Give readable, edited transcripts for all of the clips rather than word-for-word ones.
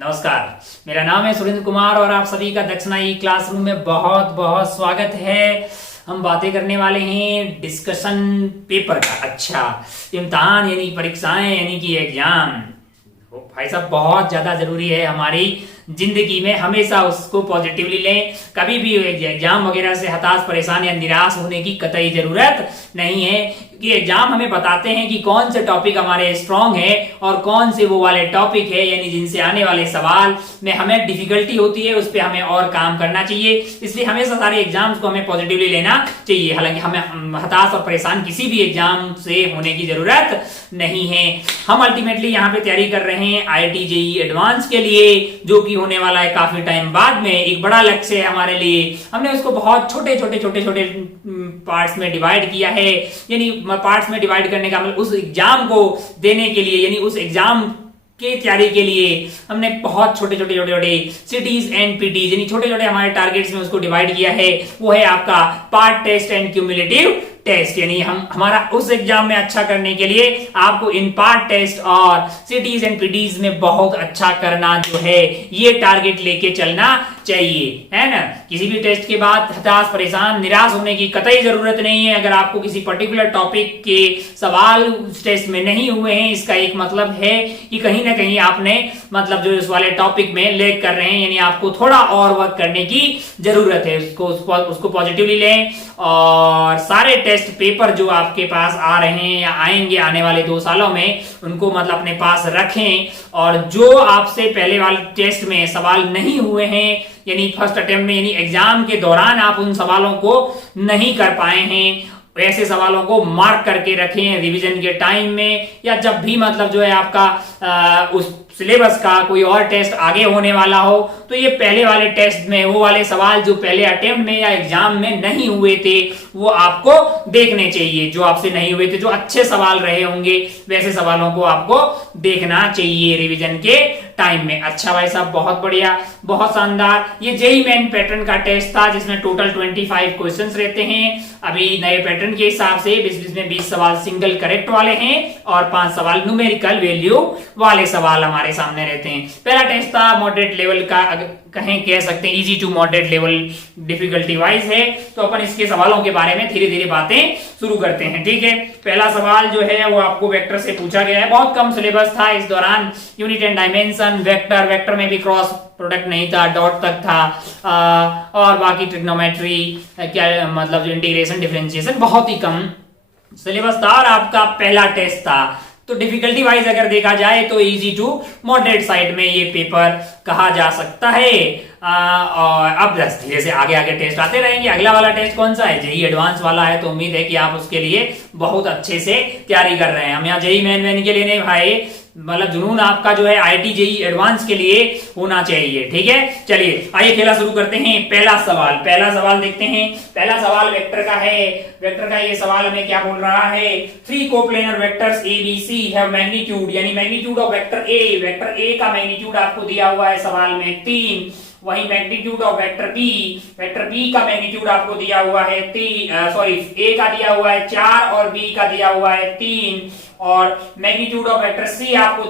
नमस्कार, मेरा नाम है सुरेंद्र कुमार और आप सभी का दक्षिणा ई क्लासरूम में बहुत बहुत स्वागत है। हम बातें करने वाले हैं डिस्कशन पेपर का। अच्छा, इम्तिहान यानी परीक्षाएं यानी कि एग्जाम भाई साहब बहुत ज्यादा जरूरी है हमारी जिंदगी में। हमेशा उसको पॉजिटिवली लें। कभी भी एग्जाम वगैरह से हताश, परेशान या निराश होने की कतई जरूरत नहीं है, क्योंकि एग्जाम हमें बताते हैं कि कौन से टॉपिक हमारे स्ट्रांग है और कौन से वो वाले टॉपिक है, यानी जिनसे आने वाले सवाल में हमें डिफिकल्टी होती है, उस पर हमें और काम करना चाहिए। इसलिए हमेशा सारे एग्जाम्स को हमें पॉजिटिवली लेना चाहिए। हालांकि हमें हताश और परेशान किसी भी एग्जाम से होने की जरूरत नहीं है। हम अल्टीमेटली यहाँ पे तैयारी कर रहे हैं IIT JEE एडवांस के लिए, जो कि होने वाला है काफी टाइम बाद में। एक बड़ा लक्ष्य है हमारे लिए। हमने उसको बहुत छोटे छोटे पार्ट्स में डिवाइड किया है। यानी पार्ट्स में डिवाइड करने का मतलब उस एग्जाम को देने के लिए, यानी उस एग्जाम के तैयारी के लिए हमने बहुत छोटे सिटीज एंड पीटीज यानी छोटे हमारे टारगेट्स में उसको डिवाइड किया है। वो है आपका part test and cumulative test. यानी हमारा उस एग्जाम में अच्छा करने के लिए आपको इन पार्ट टेस्ट और सिटीज एंड पीटीज में बहुत अच्छा करना जो है, ये टारगेट लेके चलना चाहिए, है ना। किसी भी टेस्ट के बाद हताश, परेशान, निराश होने की कतई जरूरत नहीं है। अगर आपको किसी पर्टिकुलर टॉपिक के सवाल उस टेस्ट में नहीं हुए हैं, इसका एक मतलब है कि कहीं ना कहीं आपने मतलब जो इस वाले टॉपिक में लैग कर रहे हैं, यानी आपको थोड़ा और वर्क करने की जरूरत है। उसको पॉजिटिवली लें और सारे टेस्ट पेपर जो आपके पास आ रहे हैं या आएंगे आने वाले 2 सालों में, उनको मतलब अपने पास रखें। और जो आपसे पहले वाले टेस्ट में सवाल नहीं हुए हैं, यानी फर्स्ट अटेम्प्ट में, यानी एग्जाम के दौरान आप उन सवालों को नहीं कर पाए हैं, ऐसे सवालों को मार्क करके रखें रिवीजन के टाइम में, या जब भी मतलब जो है आपका उस सिलेबस का कोई और टेस्ट आगे होने वाला हो, तो ये पहले वाले टेस्ट में वो वाले सवाल जो पहले अटेम्प्ट में या एग्जाम में नहीं हुए थे, वो आपको देखने चाहिए। जो आपसे नहीं हुए थे, जो अच्छे सवाल रहे होंगे, वैसे सवालों को आपको देखना चाहिए रिवीजन के टाइम में। अच्छा भाई साहब, बहुत बढ़िया, बहुत शानदार। ये JEE मेन पैटर्न का टेस्ट था, जिसमें टोटल 25 क्वेश्चंस रहते हैं। अभी नए पैटर्न के हिसाब से 20 सवाल सिंगल करेक्ट वाले हैं और 5 सवाल न्यूमेरिकल वैल्यू वाले सवाल हमारे सामने रहते हैं। पहला टेस्ट था मॉडरेट लेवल का, कह सकते हैं easy to moderate level difficulty wise है। तो अपन इसके सवालों के बारे में धीरे धीरे बातें शुरू करते हैं, ठीक है। पहला सवाल जो है वो आपको वेक्टर से पूछा गया है। बहुत कम सिलेबस था इस दौरान। यूनिट एंड डायमेंशन, वेक्टर में भी क्रॉस प्रोडक्ट नहीं था, डॉट तक था, और बाकी ट्रिग्नोमेट्री क्या मतलब जो इंटीग्रेशन, डिफरेंशिएशन, बहुत ही कम सिलेबस था और आपका पहला टेस्ट था। तो डिफिकल्टी वाइज अगर देखा जाए तो इजी टू मॉडरेट साइड में ये पेपर कहा जा सकता है। और अब धीरे से आगे टेस्ट आते रहेंगे। अगला वाला टेस्ट कौन सा है? JEE एडवांस वाला है। तो उम्मीद है कि आप उसके लिए बहुत अच्छे से तैयारी कर रहे हैं। हम यहाँ JEE मेन के लिए नहीं भाई, मतलब जुनून आपका जो है IIT JEE एडवांस के लिए होना चाहिए, ठीक है। चलिए आइए खेला शुरू करते हैं। पहला सवाल देखते हैं। पहला सवाल वेक्टर का है। वेक्टर का ये सवाल हमें क्या बोल रहा है? 3 coplanar vectors ABC have magnitude, यानी magnitude of vector A। Vector A का मैग्नीट्यूड आपको दिया हुआ है सवाल में 3। वही मैग्नीट्यूड ऑफ वेक्टर B का मैग्नीट्यूड आपको दिया हुआ है A का दिया हुआ है 4 और B का दिया हुआ है 3। और मैग्नीट्यूड ऑफ वेक्टर C आपको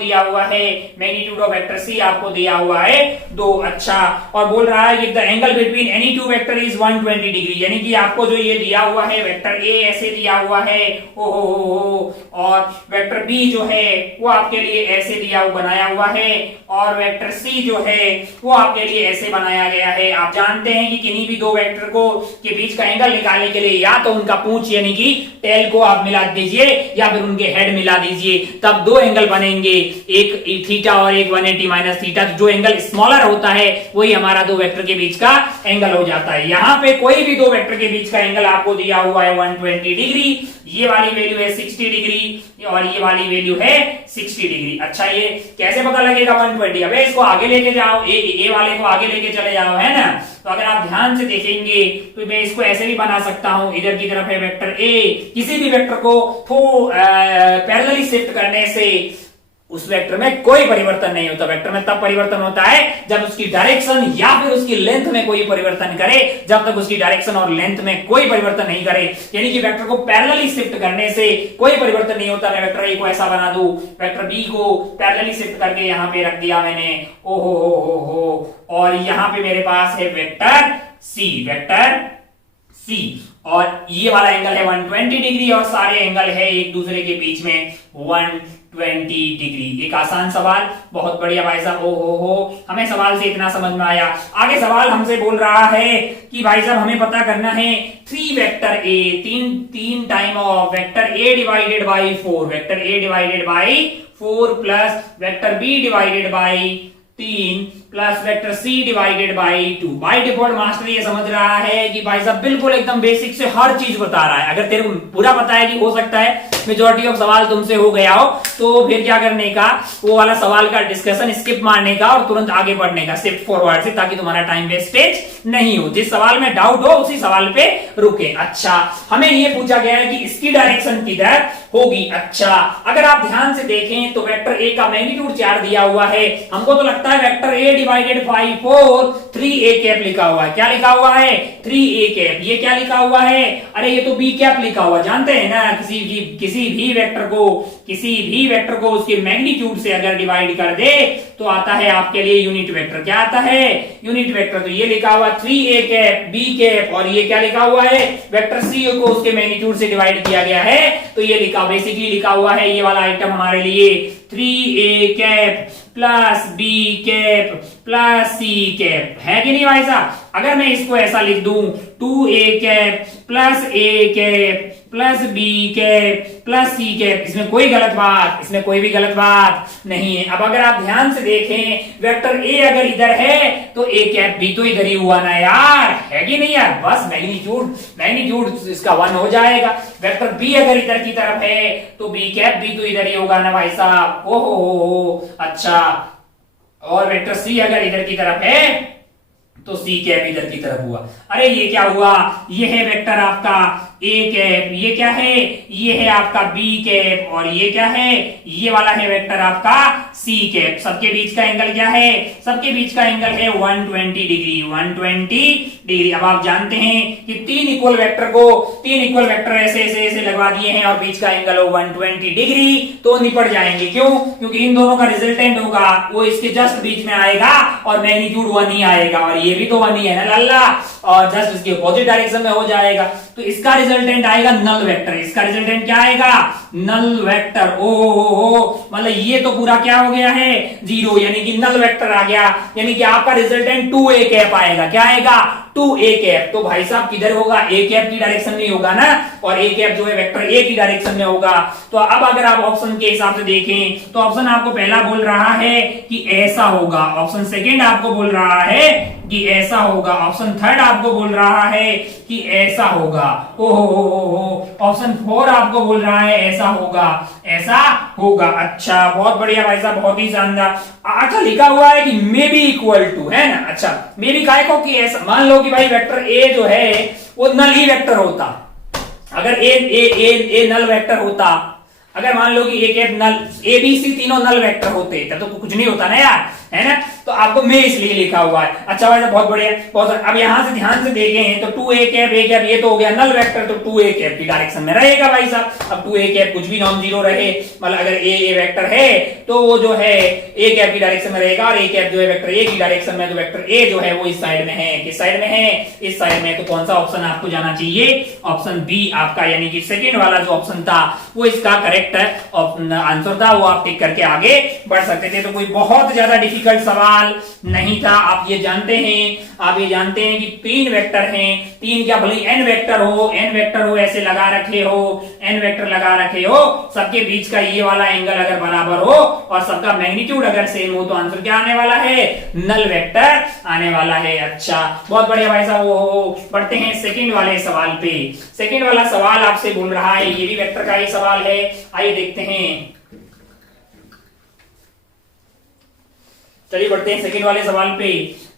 दिया हुआ है 2। अच्छा, और बोल रहा है कि the angle between any two vector is 120 degree, यानी कि आपको जो ये दिया हुआ है वेक्टर A ऐसे दिया हुआ है, और वेक्टर B जो है वो आपके लिए ऐसे बनाया हुआ है, और वेक्टर C जो है वो आपके लिए ऐसे बनाया गया है। आप जानते हैं कि किन्हीं भी 2 वेक्टर को के बीच का एंगल निकालने के लिए या तो उनका पूंछ यानी कि टेल को आप मिला दीजिए या फिर उनके हेड मिला दीजिए, तब 2 एंगल बनेंगे, एक थीटा और एक 180 माइनस थीटा। जो एंगल स्मॉलर होता है वही हमारा 2 वेक्टर के बीच का एंगल हो जाता है। यहाँ पे कोई भी 2 वेक्टर के बीच का एंगल आपको दिया हुआ है 120 डिग्री। ये वाली वैल्यू है 60 डिग्री और ये वाली वैल्यू है 60 डिग्री। अच्छा, ये कैसे पता लगेगा 120? अबे इसको आगे लेके जाओ, ए वाले को आगे लेके चले जाओ, है ना। तो अगर आप ध्यान से देखेंगे तो मैं इसको ऐसे भी बना सकता हूं। इधर की तरफ है वेक्टर A, किसी भी वेक्टर को पैरेलली शिफ्ट करने से उस वेक्टर में कोई परिवर्तन नहीं होता। वेक्टर में तब परिवर्तन होता है जब उसकी डायरेक्शन या फिर उसकी लेंथ में कोई परिवर्तन करे। जब तक उसकी डायरेक्शन और लेंथ में कोई परिवर्तन नहीं करे, यानी कि वेक्टर को पैरेलली शिफ्ट करने से कोई परिवर्तन नहीं होता। मैं वेक्टर ए को ऐसा बना दूं, वेक्टर बी को पैरेलली शिफ्ट करके यहां पे रख दिया मैंने, ओहो, और यहां पे मेरे पास है वेक्टर सी, और ये वाला एंगल है 120 डिग्री और सारे एंगल है एक दूसरे के बीच में 120 डिग्री। एक आसान सवाल, बहुत बढ़िया भाई साहब, ओहो, हमें सवाल से इतना समझ में आया। आगे सवाल हमसे बोल रहा है कि भाई साहब हमें पता करना है 3 वेक्टर ए, तीन time of vector A divided by 4, vector A divided by 4 plus vector B divided by 3 plus vector C divided by 2। By default master ये समझ रहा है कि भाई साहब बिल्कुल एकदम बेसिक से हर चीज बता रहा है। अगर तेरे को पूरा पता है कि हो सकता है मेजॉरिटी ऑफ सवाल तुमसे हो गया हो, तो फिर क्या करने का, वो वाला सवाल का डिस्कशन स्किप मारने का और तुरंत आगे बढ़ने का, शिफ्ट फॉरवर्ड से, ताकि तुम्हारा टाइम वेस्टेज नहीं हो। जिस सवाल में डाउट हो उसी सवाल पे रुके। अच्छा, हमें ये पूछा गया है कि इसकी डायरेक्शन किधर होगी। अच्छा, अगर आप ध्यान से देखें तो वेक्टर ए का मैग्नीट्यूड 4 दिया हुआ है। हमको तो लगता है vector A divided by 4 3a cap लिखा हुआ है। क्या लिखा हुआ है? 3a cap. ये क्या लिखा हुआ है? अरे ये तो b कैप लिखा हुआ। जानते हैं ना, किसी भी वेक्टर को उसके मैग्नीट्यूड से अगर डिवाइड कर दे तो आता है आपके लिए यूनिट वेक्टर। क्या आता है? Unit vector. तो ये लिखा हुआ 3a कैप, b कैप, और ये क्या लिखा हुआ है? वेक्टर c को उसके मैग्नीट्यूड से डिवाइड किया गया है, तो ये बेसिकली लिखा हुआ है ये वाला आइटम हमारे लिए 3a cap plus b cap plus c cap, है कि नहीं भाई साहब? अगर मैं इसको ऐसा लिख दूं 2a cap plus a cap plus b cap plus c cap, इसमें कोई भी गलत बात नहीं है। अब अगर आप ध्यान से देखें, वेक्टर a अगर इधर है तो a कैप भी तो इधर ही हुआ ना यार, है कि नहीं यार? बस मैग्नीट्यूड इसका 1 हो जाएगा। वेक्टर b अगर इधर की तरफ है तो b कैप भी तो इधर ही होगा ना भाई साहब। ओहो, अच्छा, और वेक्टर c अगर इधर की तरफ है तो c कैप इधर की तरफ हुआ। अरे ये क्या हुआ? ये है वेक्टर आपका a कैप, ये क्या है? ये है आपका b कैप, और ये क्या है? ये वाला है वेक्टर आपका c कैप। सबके बीच का एंगल क्या है? सबके बीच का एंगल है 120 डिग्री। अब आप जानते हैं कि तीन इक्वल वेक्टर ऐसे लगवा दिए हैं और बीच का एंगल हो 120 डिग्री, तो निपट जाएंगे। क्यों? क्योंकि इन दोनों का रिजल्टेंट होगा वो इसके जस्ट बीच में आएगा और मैग्नीट्यूड 1 ही आएगा, और ये भी तो 1 ही है ना लल्ला, और जस्ट इसके अपोजिट डायरेक्शन में हो जाएगा। तो इसका रिजल्टेंट आएगा नल वेक्टर। इसका रिजल्टेंट क्या आएगा? Null vector. ओ मतलब ये तो पूरा क्या हो गया है? 0, यानी कि नल वेक्टर आ गया, यानी कि आपका रिजल्टेंट 2a कैप आएगा। क्या आएगा? 2a cap. तो भाई साहब किधर होगा? a कैप की डायरेक्शन में होगा ना, और a कैप जो है वेक्टर a की डायरेक्शन में होगा। तो अब अगर आप ऑप्शन के हिसाब से देखें तो ऑप्शन आपको पहला बोल रहा है कि ऐसा होगा, ऑप्शन सेकंड आपको बोल रहा है कि ऐसा होगा, ऑप्शन थर्ड आपको बोल रहा है कि ऐसा होगा, ओहो, ऑप्शन 4 आपको बोल रहा है ऐसा होगा। अच्छा, बहुत बढ़िया भाई साहब, बहुत ही शानदार। अच्छा, लिखा हुआ है कि मे बी इक्वल टू, है ना? अच्छा, मे बी काय को कि ऐसा, मान लो कि भाई वेक्टर ए जो है वो नल ही वेक्टर होता। अगर ए नल वेक्टर होता, अगर मान लो कि A cap null, A B C तीनों नल वेक्टर होते तब तो कुछ नहीं होता ना यार, है ना? तो आपको मैं इसलिए लिखा हुआ है। अच्छा भाई, बहुत बढ़िया, बहुत। अब यहां से ध्यान से देखें तो 2a कैप ये तो हो गया नल वेक्टर, तो 2a कैप की डायरेक्शन में रहेगा भाई साहब। अब 2a कैप कुछ भी नॉन जीरो रहे, मतलब अगर ए वेक्टर है तो वो जो है a कैप की डायरेक्शन में रहेगा, और a कैप जो है वेक्टर a की डायरेक्शन में, तो वेक्टर a जो है वो इस साइड में है। किस साइड में है? इस साइड में। तो कौन सा ऑप्शन आपको जाना चाहिए? ऑप्शन बी आपका, यानी कि सेकेंड वाला जो ऑप्शन था वो इसका करेक्ट आंसर था, वो आप टिक करके आगे बढ़ सकते थे। तो कोई बहुत ज्यादा डिफिकल्ट सवाल नहीं था। आप ये जानते हैं कि 3 वेक्टर हैं, 3 क्या भले n वेक्टर हो, ऐसे लगा रखे हो, सबके बीच का ये वाला एंगल अगर बराबर हो और सबका मैग्नीट्यूड अगर सेम हो, तो आंसर क्या आने वाला है? नल वेक्टर आने वाला है। अच्छा, बहुत बढ़िया भाई साहब। बढ़ते हैं सेकंड वाले सवाल पे। सेकंड वाला सवाल आपसे बोल रहा है, ये भी वेक्टर का ही सवाल है, आइए देखते हैं। चलिए बढ़ते हैं सेकंड वाले सवाल पे।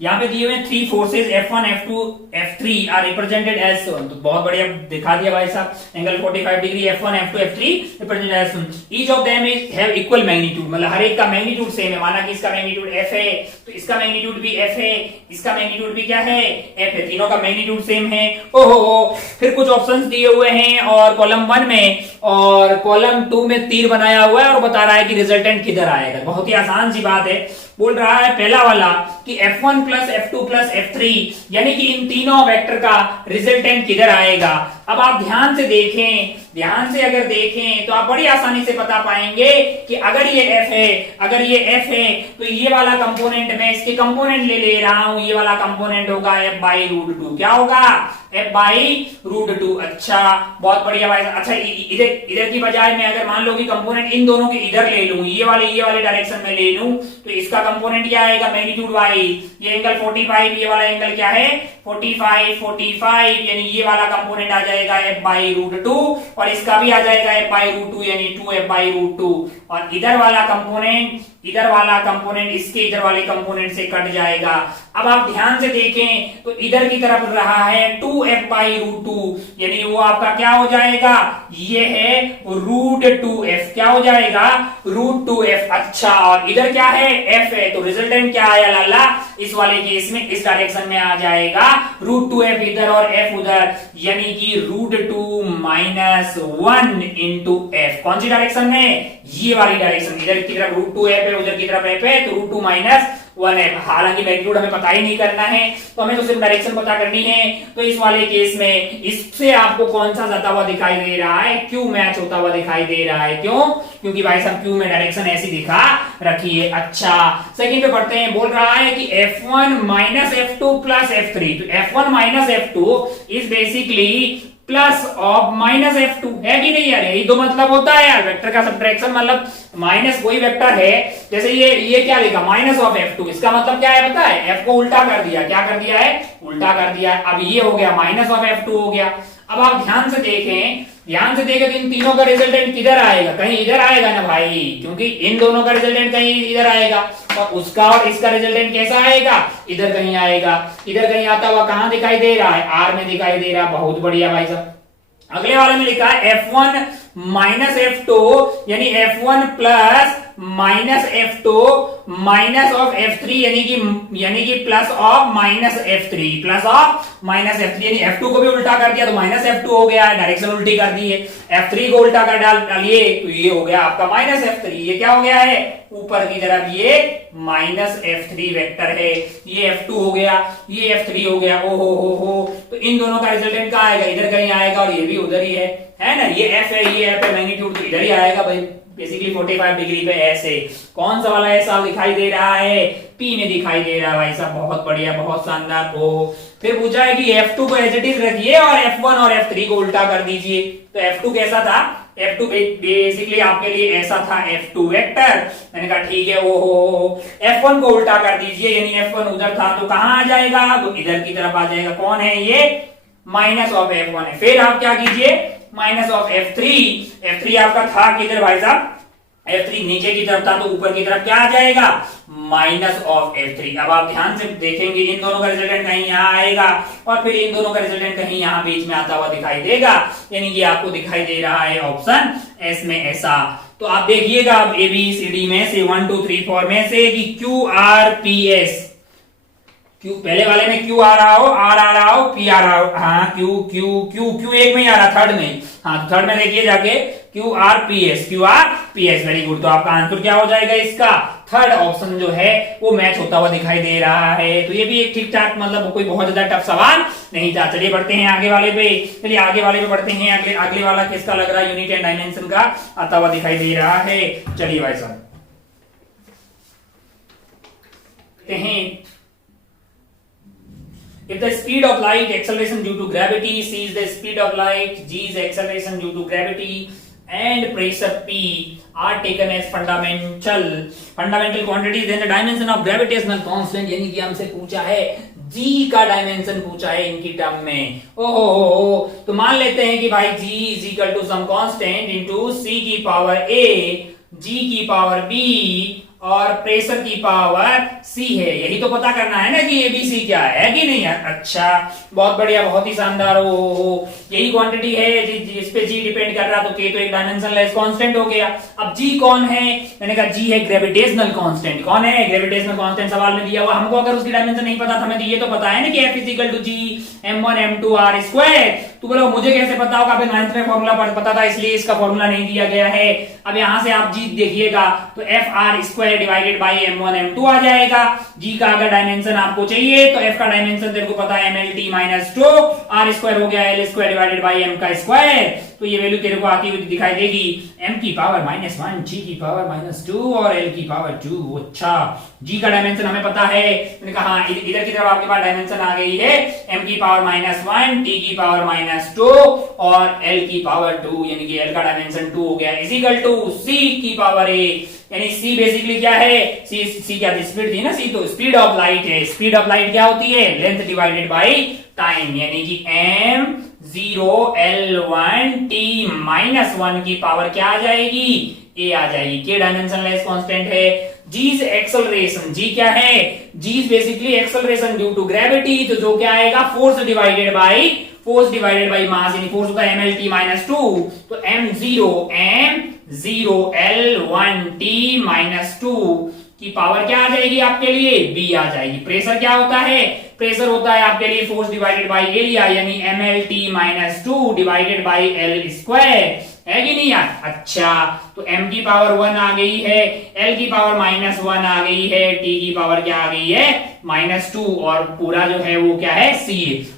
यहाँ पे दिए हुए 3 forces F1, F2, F3 are represented as, तो बहुत बढ़िया दिखा दिया भाई साहब, angle 45 degree F1, F2, F3 represented as, each of them is have equal magnitude, मतलब हर एक का मैग्नीट्यूड सेम है। माना कि इसका मैग्नीट्यूड F है तो इसका मैग्नीट्यूड भी F है, इसका मैग्नीट्यूड भी क्या है, F है, तीनों का मैग्नीट्यूड सेम है। ओहो, फिर कुछ ऑप्शंस दिए हुए हैं और कॉलम 1 में और कॉलम 2 में तीर बनाया हुआ है और बता रहा है कि रिजल्टेंट किधर आएगा। बहुत ही आसान सी बात है, बोल रहा है पहला वाला कि F1 plus F2 plus F3 यानी कि इन तीनों वेक्टर का रिजल्टेंट किधर आएगा। अब आप ध्यान से देखें, ध्यान से अगर देखें तो आप बड़ी आसानी से बता पाएंगे कि अगर ये F है, अगर ये F है तो ये वाला कंपोनेंट मैं इसके कंपोनेंट ले रहा हूं, ये वाला कंपोनेंट होगा F बाई रूट 2। क्या होगा, F बाई रूट 2। अच्छा, बहुत बढ़िया भाई। अच्छा, इधर की बजाय मैं अगर मान लो कि कंपोनेंट इन दोनों के इधर ले लूं, ये वाले डायरेक्शन में ले लूं, तो इसका कंपोनेंट क्या आएगा, मैग्नीट्यूड वाई। ये एंगल 45, ये वाला एंगल क्या है 45, यानी ये वाला कंपोनेंट आ जाएगा F बाई रूट 2 और इसका भी आ जाएगा F बाई रूट 2 यानी 2F बाई रूट 2। और इधर वाला कंपोनेंट इसके इधर वाले कंपोनेंट से कट जाएगा। अब आप ध्यान से देखें तो इधर की तरफ रहा है 2F बाई रूट 2 यानी वो आपका क्या हो जाएगा, ये है रूट 2F। क्या हो जाएगा, रूट 2F। अच्छा, और इधर क्या है, F है, तो रिजल्टेंट क्या आया लाला, इस वाले केस में इस डायरेक्शन में आ जाएगा रूट 2F इधर और F उधर, यानी कि रूट 2 माइनस 1 इंटू F। कौन सी डायरेक्शन में, ये वाली डायरेक्शन। इधर की तरफ रूट 2F है, उधर की तरफ F है, तो रूट 2 माइनस 1F। हालांकि मैग्नीट्यूड हमें पता ही नहीं करना है, तो हमें तो सिर्फ डायरेक्शन पता करनी है। तो इस वाले केस में इससे आपको कौन सा जाता हुआ दिखाई दे रहा है, क्यू मैच होता हुआ दिखाई दे रहा है। क्यों, क्योंकि भाई साहब क्यू में डायरेक्शन ऐसी दिखा रखी है। अच्छा, सेकंड पे पढ़ते हैं, बोल रहा है कि F1 minus F2 plus F3। तो F1 minus F2 is basically plus of minus F2, है कि नहीं यार, यही तो मतलब होता है यार वेक्टर का सब्ट्रैक्शन। मतलब माइनस कोई वेक्टर है, जैसे ये क्या लिखा, माइनस ऑफ F2, इसका मतलब क्या है पता है, F को उल्टा कर दिया। क्या कर दिया है, उल्टा कर दिया। अब ये हो गया माइनस ऑफ F2 हो गया। अब आप ध्यान से देखें तो इन तीनों का रिजल्टेंट किधर आएगा, कहीं इधर आएगा ना भाई, क्योंकि इन दोनों का रिजल्टेंट कहीं इधर आएगा और उसका और इसका रिजल्टेंट कैसा आएगा, इधर कहीं आएगा। इधर कहीं आता हुआ कहां दिखाई दे रहा है, आर में दिखाई दे रहा है। बहुत बढ़िया भाई साहब। अगले वाले में लिखा है F1 माइनस F2 यानी F1 plus minus F2 minus of F3 यानी कि plus of minus F3, plus of minus F3 यानी F2 को भी उल्टा कर दिया तो माइनस F2 हो गया है, डायरेक्शन उल्टी कर दी है। F3 को उल्टा कर डालिए तो ये हो गया आपका माइनस F3। ये क्या हो गया है, ऊपर की तरफ ये माइनस F3 वेक्टर है, ये F2 हो गया, ये F3 हो गया। ओ हो, तो इन दोनों का रिजल्टेंट कहाँ आएगा, इधर कहीं आएगा और ये भी उधर ही है ना। ये F है, ये F है, मैग्नीट्यूड तो इधर ही आएगा भाई, बेसिकली 45 डिग्री पे ऐसे। कौन सा वाला ऐसा दिखाई दे रहा है, P में दिखाई दे रहा है भाई साहब। बहुत बढ़िया, बहुत शानदार। ओ फिर पूछा है कि F2 को एज इट इज रखिए और F1 और F3 को उल्टा कर दीजिए। तो F2 कैसा था, F2 बेसिकली आपके लिए ऐसा था F2 वेक्टर। मैंने कहा ठीक है। ओ F1 को उल्टा कर दीजिए यानी F1 उधर था तो कहां आ जाएगा, तो इधर की तरफ आ जाएगा। कौन है ये, माइनस ऑफ F1 है। फिर आप क्या कीजिए, माइनस ऑफ F3 आपका था किधर भाई साहब, F3 नीचे की तरफ था तो ऊपर की तरफ क्या आ जाएगा, माइनस ऑफ F3। अब आप ध्यान से देखेंगे इन दोनों का रिजल्टेंट कहीं यहाँ आएगा और फिर इन दोनों का रिजल्टेंट कहीं यहाँ बीच में आता हुआ दिखाई देगा, यानी कि आपको दिखाई दे रहा है ऑप्शन एस में ऐसा। तो आप देखिएगा अब ABCD में से 1 2 3 4 में से कि QRPS, क्यू पहले वाले में क्यू आ रहा हो, आर आ रहा हो, पी आ रहा हो। हाँ क्यू एक में ही आ रहा, थर्ड में। हाँ तो थर्ड में देखिए जाके QRPS, वेरी गुड। तो आपका आंसर क्या हो जाएगा इसका, थर्ड ऑप्शन जो है वो मैच होता हुआ दिखाई दे रहा है। तो ये भी एक ठीक ठाक, मतलब कोई बहुत ज्यादा टफ सवाल नहीं था। चलिए बढ़ते हैं आगे वाले पे, बढ़ते हैं। अगले वाला किसका लग रहा है, यूनिट एंड डायमेंशन का आता हुआ दिखाई दे रहा है। चलिए भाई साहब If the speed of light, acceleration due to gravity, c is the speed of light, g is acceleration due to gravity, and pressure P are taken as fundamental quantities, then the dimension of gravitational constant, यानी कि हमसे पूछा है g का dimension पूछा है इनकी term में। ओहो, तो मान लेते हैं कि भाई g is equal to some constant into c की पावर a, g की पावर b और प्रेशर की पावर C है। यही तो पता करना है ना कि ABC क्या है कि नहीं है। अच्छा, बहुत बढ़िया, बहुत ही शानदार। हो यही क्वांटिटी है जिस पे G डिपेंड कर रहा, तो K तो एक डायमेंशनलेस कांस्टेंट हो गया। अब G कौन है? मैंने कहा G है ग्रेविटेशनल कांस्टेंट। कौन है? ग्रेविटेशनल कांस्टेंट सवाल में दिया हुआ। हमको अगर उसकी डायमेंशन नहीं पता था, हमें तो ये तो पता है ना कि F equal to G m1 m2 r square. तो बोलो मुझे कैसे पता होगा? अभी 9th में फॉर्मूला पता था, इसलिए इसका फॉर्मूला नहीं दिया गया है। अब यहां से आप G देखिएगा तो F R square divided by m1 m2 आ जाएगा। G का अगर डायमेंशन आपको चाहिए तो F का डायमेंशन तेरे को पता है mlt माइनस 2, r स्क्वायर हो गया l square divided by m का स्क्वायर। तो ये वैल्यू तेरे को आती हुई दिखाई देगी m की पावर -1, g की पावर -2 और l की पावर 2। अच्छा, G का डायमेंशन हमें पता है। मैंने कहा इधर की तरफ आपके पास डायमेंशन आ गई है m की पावर -1, t की पावर -2 और l की पावर 2, यानी कि l का डायमेंशन 2 हो गया, इज इक्वल टू c की पावर a। यानी c बेसिकली क्या है? c क्या थी? स्पीड थी ना। c तो स्पीड ऑफ लाइट है। स्पीड ऑफ लाइट क्या होती है? लेंथ डिवाइडेड बाई टाइम, यानी कि m0 l1 t -1 की पावर क्या आ जाएगी? a आ जाएगी। के डायमेंशनलेस कांस्टेंट है। G is acceleration. G क्या है? G is basically acceleration due to gravity. तो जो क्या आएगा? फोर्स डिवाइडेड बाई मास, यानी फोर्स होता है mlt -2। तो m0 l1 t -2 की पावर क्या आ जाएगी आपके लिए? b आ जाएगी। प्रेशर क्या होता है? प्रेशर होता है आपके लिए फोर्स डिवाइडेड बाई एरिया, यानी mlt -2 divided by l square, है कि नहीं यार? अच्छा, तो m की पावर 1 आ गई है, l की पावर -1 आ गई है, t की पावर क्या आ गई है? -2 और पूरा जो है वो क्या है? c।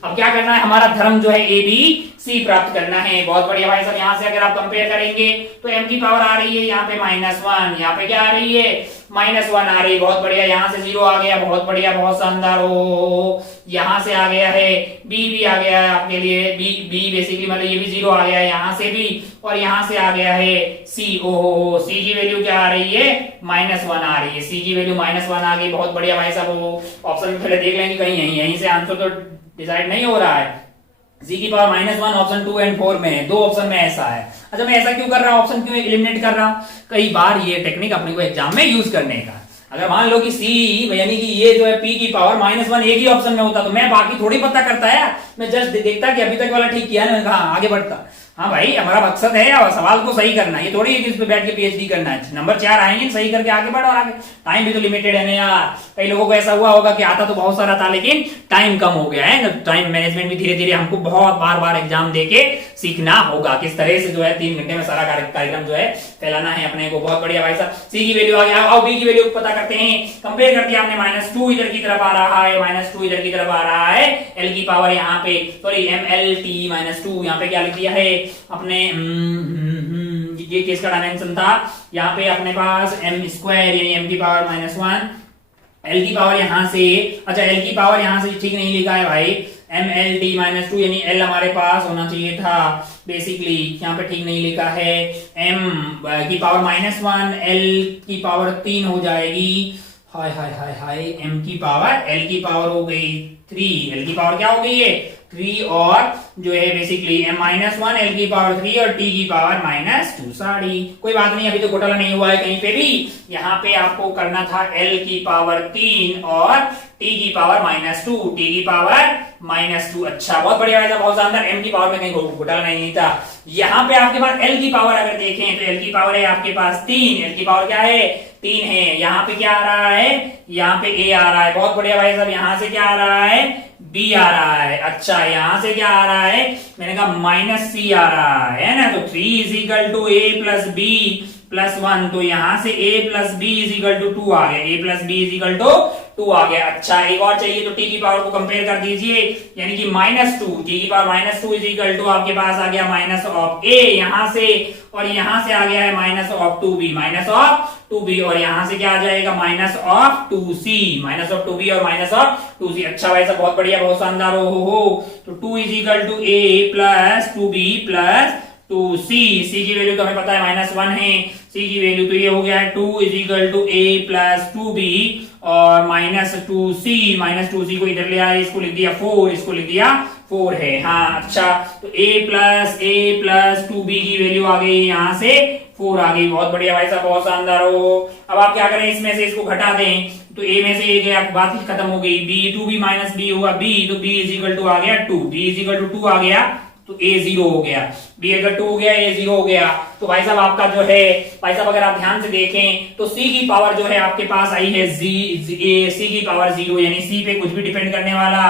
अब क्या करना है? हमारा धर्म जो है a b c प्राप्त करना है। बहुत बढ़िया भाई साहब। यहां से अगर आप कंपेयर करेंगे तो m की पावर आ रही है यहाँ पे -1, यहाँ पे क्या आ रही है? -1 आ रही है। बहुत बढ़िया, यहां से 0 आ गया। बहुत बढ़िया, बहुत शानदार। हो यहां से आ गया है b भी आ गया है आपके लिए। b बेसिकली मतलब ये भी 0 आ गया है यहां से भी, और यहां से आ गया है c। ओहो, c की वैल्यू क्या आ रही है? -1 आ रही है। c की वैल्यू -1 आ गई। बहुत बढ़िया भाई साहब। वो ऑप्शन में पहले देख लेंगे कहीं यहीं से आंसर तो डिसाइड नहीं हो रहा है। c की पावर -1 ऑप्शन 2 एंड 4 में है, 2 ऑप्शन में ऐसा है। अच्छा, मैं ऐसा क्यों कर रहा हूं? ऑप्शन क्यों एलिमिनेट कर रहा हूं? कई बार ये टेक्निक अपने को एग्जाम में यूज करने का। अगर मान लो कि C यानी कि ये जो है P की पावर -1 एक ही ऑप्शन में होता तो मैं बाकी थोड़ी पता करता है। मैं जस्ट देखता कि अभी तक वाला ठीक किया ना, कहा आगे बढ़ता। हाँ भाई, हमारा मकसद है और सवाल को सही करना। ये थोड़ी है कि इस पे बैठ के पीएचडी करना है। नंबर 4 आएंगे, सही करके आगे बढ़ो। और आगे टाइम भी तो लिमिटेड है ना यार। कई लोगों को ऐसा हुआ होगा कि आता तो बहुत सारा था लेकिन टाइम कम हो गया है ना। टाइम मैनेजमेंट भी धीरे धीरे हमको बहुत बार एग्जाम देके सीखना होगा, किस तरह से जो है 3 घंटे में सारा कार्यक्रम जो है फैलाना है अपने को। बहुत बढ़िया भाई साहब। सी की वैल्यू आ गया। और बी की वैल्यू पता करते हैं। कंपेयर कर दिया हमने। -2 इधर की तरफ आ रहा है, -2 इधर की तरफ आ रहा है। एल की पावर यहाँ पे सॉरी mlt -2 यहाँ पे क्या लिख दिया है अपने? ये किसका डायमेंशन था? यहाँ पे अपने पास m स्क्वायर यानी m की पावर -1, l की पावर यहाँ से। अच्छा, l की पावर यहाँ से ठीक नहीं लिखा है भाई। mlt -2 यानी l हमारे पास होना चाहिए था बेसिकली, यहाँ पे ठीक नहीं लिखा है। m की पावर -1 l की पावर 3 हो जाएगी। हाय हाय हाय हाय, m की पावर l की पावर हो गई 3। l की पावर क्या हो गई है? 3 और जो है बेसिकली m-1 l की पावर 3 और t की पावर -2। साड़ी कोई बात नहीं, अभी तो घोटाला नहीं हुआ है कहीं पे भी। यहाँ पे आपको करना था l की पावर 3 और t की पावर -2, t की पावर -2। अच्छा, बहुत बढ़िया है, बहुत शानदार। m की पावर में कहीं घोटाला नहीं था। यहाँ पे आपके पास l की पावर अगर देखें तो l की पावर है आपके पास 3। l की पावर क्या है? 3 है। यहाँ पे क्या आ रहा है? यहाँ पे a आ रहा है। बहुत बढ़िया भाई साहब। यहाँ से क्या आ रहा है? b आ रहा है। अच्छा, यहाँ से क्या आ रहा है? मैंने कहा -c आ रहा है ना। तो 3 = a + b + 1। तो यहाँ से a + b = 2 आ गया। a + b = 2 आ गया। अच्छा, एक और चाहिए तो t की पावर को कंपेयर कर दीजिए, यानी कि -2। t की पावर -2 = आपके पास आ गया -a यहाँ से, और यहाँ से आ गया है -2b और यहाँ से क्या आ जाएगा? -2c और -2c। अच्छा भाई साहब, बहुत बढ़िया, बहुत शानदार। हो तो 2 = a + 2b + 2c। c की वैल्यू तो हमें पता है -1 है। c की वैल्यू तो ये हो गया है 2 = a + 2b और -2c को इधर ले आए, इसको लिख दिया 4, इसको लिख दिया 4 है। हाँ, अच्छा, तो a + 2b की वैल्यू आ गई यहाँ से 4 आ गई। बहुत बढ़िया भाई साहब, बहुत शानदार हो। अब आप क्या करें, इसमें से इसको घटा दें तो a में से a गया, बात ही खत्म हो गई। b 2b माइनस b हुआ b, तो b इज इक्वल टू आ गया 2, b इज इक्वल टू 2 आ गया तो a 0 हो गया। b अगर 2 हो गया a 0 हो गया। तो भाई साहब आपका जो है, भाई साहब अगर आप ध्यान से देखें तो c की पावर जो है आपके पास आई है c की पावर 0, यानी c पे कुछ भी डिपेंड करने वाला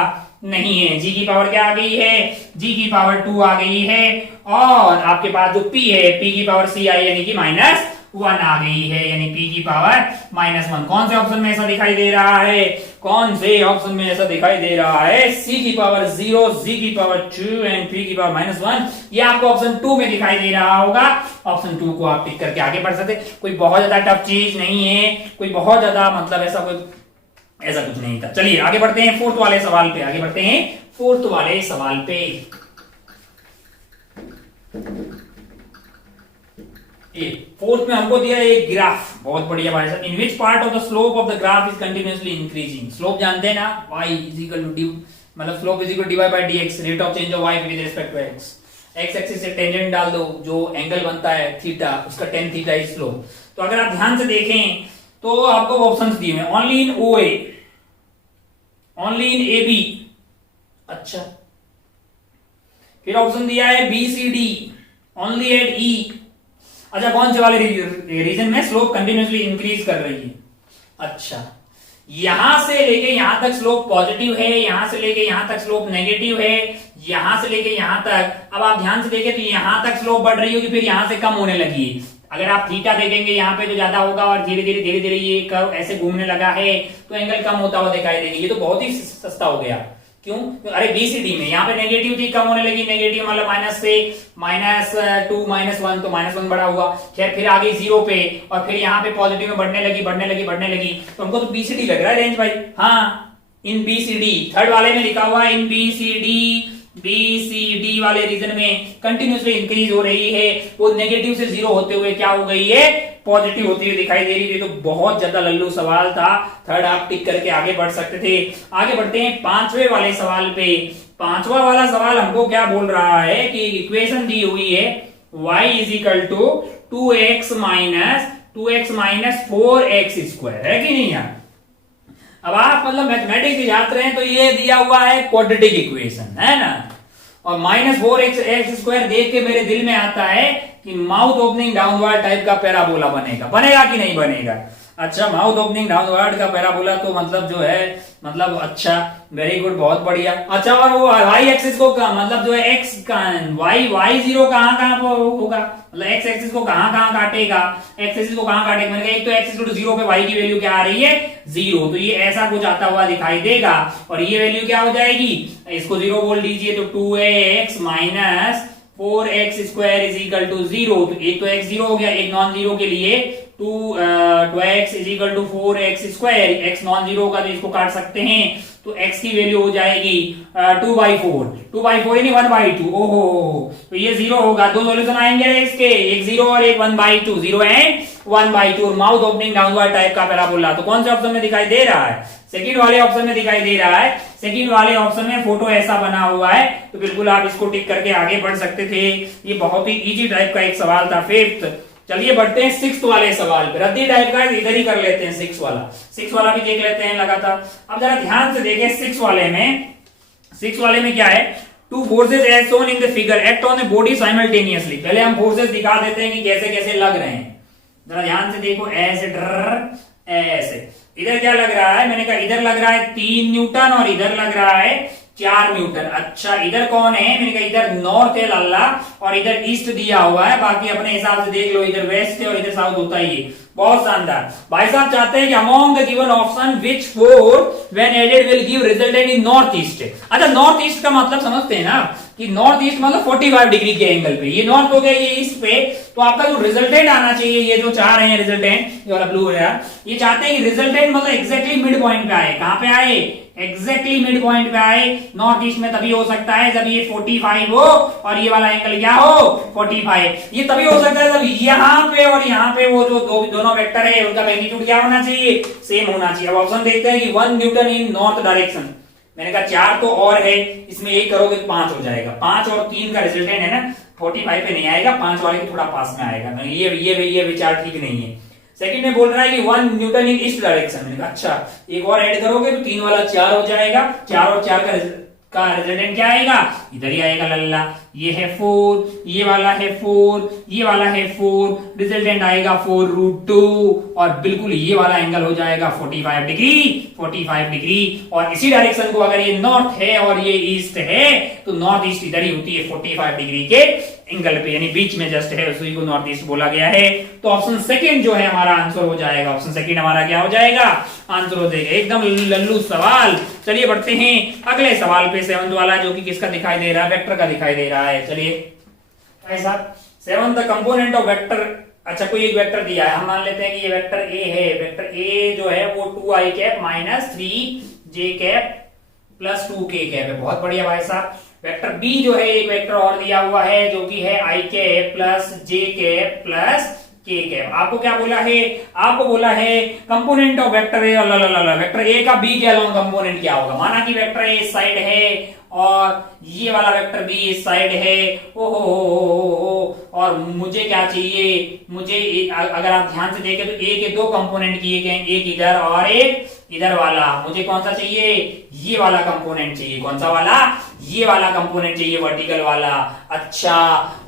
नहीं है। g की पावर क्या आ गई है, g की पावर 2 आ गई है, और आपके पास जो p है, p की पावर c आई यानी कि -1 आ गई है, यानी p की पावर -1। कौन से ऑप्शन में ऐसा दिखाई दे रहा है, कौन से ऑप्शन में ऐसा दिखाई दे रहा है, c की पावर 0, g की पावर 2 एंड p की पावर -1। ये आपको ऑप्शन 2 में दिखाई दे रहा होगा। ऑप्शन 2 को आप टिक करके आगे बढ़ सकते। कोई बहुत ज्यादा टफ चीज नहीं है, कोई बहुत ज्यादा मतलब ऐसा कुछ नहीं था। चलिए आगे बढ़ते हैं फोर्थ वाले सवाल पे, आगे बढ़ते हैं फोर्थ वाले सवाल पे। फोर्थ में हमको दिया एक ग्राफ, बहुत बढ़िया भाई साहब। In which part of the slope of the graph is continuously increasing. Slope जानते हैं ना, y is equal to D, मतलब slope is equal to dy by dx, rate of change of y with respect to x। x axis से tangent डाल दो, जो angle बनता है थीटा, उसका tan थीटा इज स्लोप। तो अगर आप ध्यान से देखें तो आपको ऑप्शंस दिए हैं, only in OA, only in AB, अच्छा, फिर ऑप्शन दिया है BCD, ओनली एट E। अच्छा, कौन से वाले रीजन में स्लोप कंटिन्यूअसली इंक्रीज कर रही है। अच्छा, यहां से लेके यहां तक स्लोप पॉजिटिव है, यहां से लेके यहां तक स्लोप नेगेटिव है, यहां से लेके यहां तक। अब आप ध्यान से देखें तो यहां तक स्लोप बढ़ रही होगी, फिर यहां से कम होने लगी है। अगर आप थीटा देखेंगे यहाँ पे तो ज्यादा होगा, और धीरे धीरे ये कर्व ऐसे घूमने लगा है तो एंगल कम होता हुआ दिखाई देगी। ये तो बहुत ही सस्ता हो गया। क्यों? अरे BCD में यहाँ पे नेगेटिव थी, कम होने लगी, नेगेटिव मतलब माइनस से -2 -1, तो -1 बड़ा हुआ। फिर आ गई 0 पे, और फिर यहाँ पे पॉजिटिव में बढ़ने लगी। तो हमको तो BCD लग रहा है रेंज भाई। हाँ, इन BCD थर्ड वाले में लिखा हुआ है, इन BCD वाले रीजन में कंटिन्यूसली इंक्रीज हो रही है। वो नेगेटिव से 0 होते हुए क्या हो गई है, पॉजिटिव होती हुई दिखाई दे रही थी। तो बहुत ज्यादा लल्लू सवाल था, थर्ड आप टिक करके आगे बढ़ सकते थे। आगे बढ़ते हैं पांचवें वाले सवाल पे। पांचवा वाला सवाल हमको क्या बोल रहा है कि इक्वेशन दी हुई है y is equal to 2x minus 4x square, है कि नहीं यार। अब आप मतलब मैथमेटिक्स के छात्र हैं तो ये दिया हुआ है क्वाड्रेटिक इक्वेशन, है ना। और -4x स्क्वायर देख के मेरे दिल में आता है कि माउथ ओपनिंग डाउनवर्ड टाइप का पैराबोला बनेगा कि नहीं बनेगा। अच्छा, माउथ ओपनिंग डाउनवर्ड का पैराबोला तो मतलब जो है, मतलब अच्छा, वेरी गुड, बहुत बढ़िया। अच्छा, और वो y एक्सिस को मतलब जो है x का y0 कहाँ होगा, मतलब x एक्सिस को कहाँ काटेगा, x एक्सिस को कहाँ काटेगा। मैंने कहा एक तो x इक्वल टू 0 पे y की वैल्यू क्या आ रही है, 0, तो ये ऐसा कुछ आता हुआ दिखाई देगा। और ये वैल्यू क्या हो जाएगी, इसको 0 बोल दीजिए, तो 2x minus 4x square is equal to 0। तो एक तो x 0 हो गया, एक नॉन जीरो के लिए 2x is equal to 4x square, x non zero होगा तो इसको काट सकते हैं। तो x की वैल्यू हो जाएगी 2/4 यानी 1/2। ओहो, तो ये 0 होगा। दो सॉल्यूशन आएंगे इसके, एक 0 और एक 1/2, 0 एंड 1/2। और माउथ ओपनिंग डाउनवर्ड टाइप का पैराबोला तो कौन से ऑप्शन में दिखाई दे रहा है, सेकंड वाले ऑप्शन में दिखाई दे रहा है। सेकंड वाले ऑप्शन में फोटो ऐसा बना हुआ है, तो बिल्कुल आप इसको टिक करके आगे बढ़ सकते थे। ये बहुत ही इजी टाइप का एक सवाल था। फिफ्थ, चलिए बढ़ते हैं सिक्स्थ वाले सवाल पे। रद्दी टाइप का इधर ही कर लेते हैं, सिक्स वाला भी देख लेते हैं लगातार। अब जरा ध्यान से देखें, सिक्स वाले में क्या है, two forces as shown in the figure act on the body simultaneously. पहले हम फोर्सेस दिखा देते हैं कि कैसे कैसे लग रहे हैं। जरा ध्यान से देखो, ऐसे इधर क्या लग रहा है, मैंने कहा इधर लग रहा है 3 न्यूटन और इधर लग रहा है 4 न्यूटन। अच्छा, इधर कौन है, मैंने कहा इधर नॉर्थ है अल्लाह और इधर ईस्ट दिया हुआ है, बाकी अपने हिसाब से देख लो, इधर वेस्ट है और इधर साउथ होता ही है। बहुत शानदार। भाई साहब चाहते हैं कि among the given option which four when added will give resultant in north east. अच्छा, नॉर्थ ईस्ट का मतलब समझते हैं ना, कि नॉर्थ ईस्ट मतलब 45 डिग्री के एंगल पे, ये नॉर्थ हो गया, ये ईस्ट पे। तो आपका जो रिजल्टेंट आना चाहिए, ये जो चाह रहे हैं रिजल्टेंट, ये वाला ब्लू है, ये चाहते हैं कि रिजल्टेंट मतलब एग्जैक्टली मिड पॉइंट पे आए। कहां पे आए, एग्जैक्टली मिड पॉइंट पे आए। नॉर्थ ईस्ट में तभी हो सकता है जब ये 45 हो और ये वाला एंगल क्या हो, 45। ये तभी हो सकता है जब यहाँ पे और यहाँ पे वो जो दोनों वेक्टर है उनका मैग्नीट्यूड क्या होना चाहिए, सेम होना चाहिए। अब ऑप्शन देखते हैं कि 1 न्यूटन इन नॉर्थ डायरेक्शन। मैंने कहा 4 तो और है, इसमें 1 करोगे तो 5 हो जाएगा। 5 और 3 का रिजल्टेंट है ना 45 पे नहीं आएगा, 5 वाले के थोड़ा पास में आएगा। ये विचार ठीक नहीं है। सेकंड में बोल रहा है कि 1 न्यूटन इन ईस्ट डायरेक्शन। मैंने कहा अच्छा, एक और ऐड करोगे तो 3 वाला 4 हो जाएगा। 4 और 4 का रिजल्टेंट क्या आएगा, इधर ही आएगा लल्ला। ये है 4, ये वाला है 4, ये वाला है 4, रिजल्टेंट आएगा 4√2 और बिल्कुल ये वाला एंगल हो जाएगा 45 डिग्री। 45 डिग्री और इसी डायरेक्शन को अगर ये नॉर्थ है और ये ईस्ट है तो नॉर्थ ईस्ट इधर ही होती है 45 डिग्री के एंगल पे, यानी बीच में जस्ट है, उसी को नॉर्थ ईस्ट बोला गया है। तो ऑप्शन सेकंड जो है हमारा आंसर हो जाएगा। ऑप्शन सेकंड हमारा क्या हो जाएगा, आंसर हो जाएगा। एकदम लल्लू सवाल। चलिए बढ़ते हैं अगले सवाल पे, 7th वाला, जो कि किसका दिखाई दे रहा है, वेक्टर का दिखाई दे रहा है। चलिए भाई साहब, 7 द कंपोनेंट ऑफ वेक्टर। अच्छा, कोई एक वेक्टर दिया है, हम मान लेते हैं कि ये वेक्टर ए है। वेक्टर ए जो है वो 2i cap minus 3j cap plus 2k cap है। बहुत बढ़िया भाई साहब। वेक्टर बी जो है एक वेक्टर और दिया हुआ है जो कि है i cap plus j cap plus k cap. आपको क्या बोला है, आपको बोला है component of vector A. Vector A का बी के अलोंग कंपोनेंट क्या होगा। माना कि वेक्टर ए इस साइड है और ये वाला वेक्टर बी इस साइड है। ओहो, और मुझे क्या चाहिए, मुझे अगर आप ध्यान से देखें तो ए के 2 कंपोनेंट किए गए, एक इधर और एक इधर वाला। मुझे कौन सा चाहिए, ये वाला कंपोनेंट चाहिए। कौन सा वाला, ये वाला कंपोनेंट चाहिए, वर्टिकल वाला। अच्छा,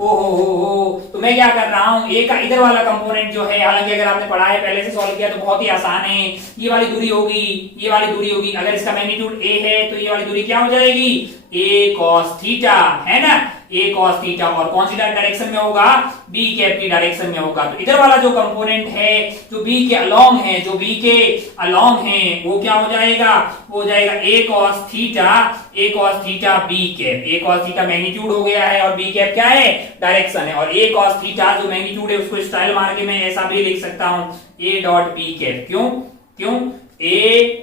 ओहो, तो मैं क्या कर रहा हूं, ए का इधर वाला कंपोनेंट जो है, हालांकि अगर आपने पढ़ा है पहले से सॉल्व किया तो बहुत ही आसान है। ये वाली दूरी होगी, ये वाली दूरी होगी। अगर इसका मैग्नीट्यूड ए है तो ये वाली दूरी क्या हो जाएगी, ए कॉस थीटा, है ना, ए कॉस थीटा। और कौन सी डायरेक्शन में होगा, बी कैप की डायरेक्शन में होगा। तो इधर वाला जो कंपोनेंट है जो बी के अलोंग है, जो बी के अलोंग है, वो क्या हो जाएगा, वो हो जाएगा ए कॉस थीटा, ए कॉस थीटा बी कैप। ए कॉस थीटा मैग्नीट्यूड हो गया है और बी कैप क्या है, डायरेक्शन है। और ए कॉस थीटा जो मैग्नीट्यूड है उसको स्टाइल मार के मैं ऐसा भी लिख सकता हूं, ए डॉट बी कैप। क्यों, क्यों, ए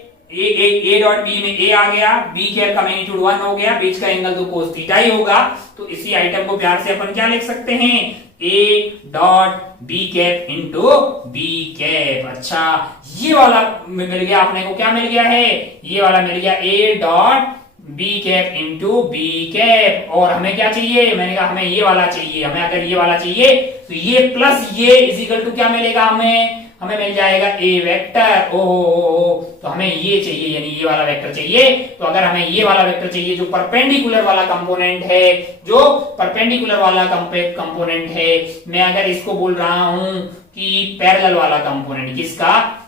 डॉट बी में ए आ गया, बी कैप का मैग्नीट्यूड 1 हो गया, बीच का एंगल तो कोस थीटा ही होगा। तो इसी आइटम को प्यार से अपन क्या लिख सकते हैं, A dot B cap into B cap. अच्छा, ये वाला मिल गया अपने को, क्या मिल गया है, ये वाला मिल गया, A dot B cap into B cap. और हमें क्या चाहिए, मैंने कहा हमें ये वाला चाहिए। हमें अगर ये वाला चाहिए तो ये प्लस ये इजिकल टू क्या मिलेगा, हमें मिल जाएगा ए वेक्टर। ओहो, तो हमें ये चाहिए, यानी ये वाला वेक्टर चाहिए। तो अगर हमें ये वाला वेक्टर चाहिए जो परपेंडिकुलर वाला कंपोनेंट है, जो परपेंडिकुलर वाला कंपोनेंट है, मैं अगर इसको बोल रहा हूं कि पैरेलल वाला कंपोनेंट, किसका,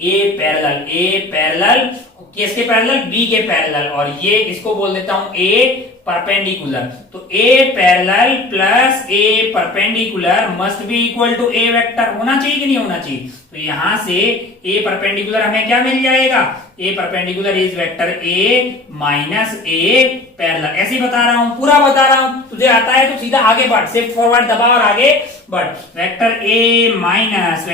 ए पैरेलल किसके पैरेलल, बी के पैरेलल। और ये इसको बोल देता हूं ए परपेंडिकुलर। तो A parallel plus A perpendicular must be equal to A vector. होना चाहिए कि नहीं होना चाहिए। तो यहां से ए परपेंडिकुलर हमें क्या मिल जाएगा, A perpendicular is vector A minus A parallel. ऐसे ही बता रहा हूं, पूरा बता रहा हूं, तुझे आता है तो सीधा आगे बढ़, शिफ्ट फॉरवर्ड दबा और आगे बढ़। Vector A minus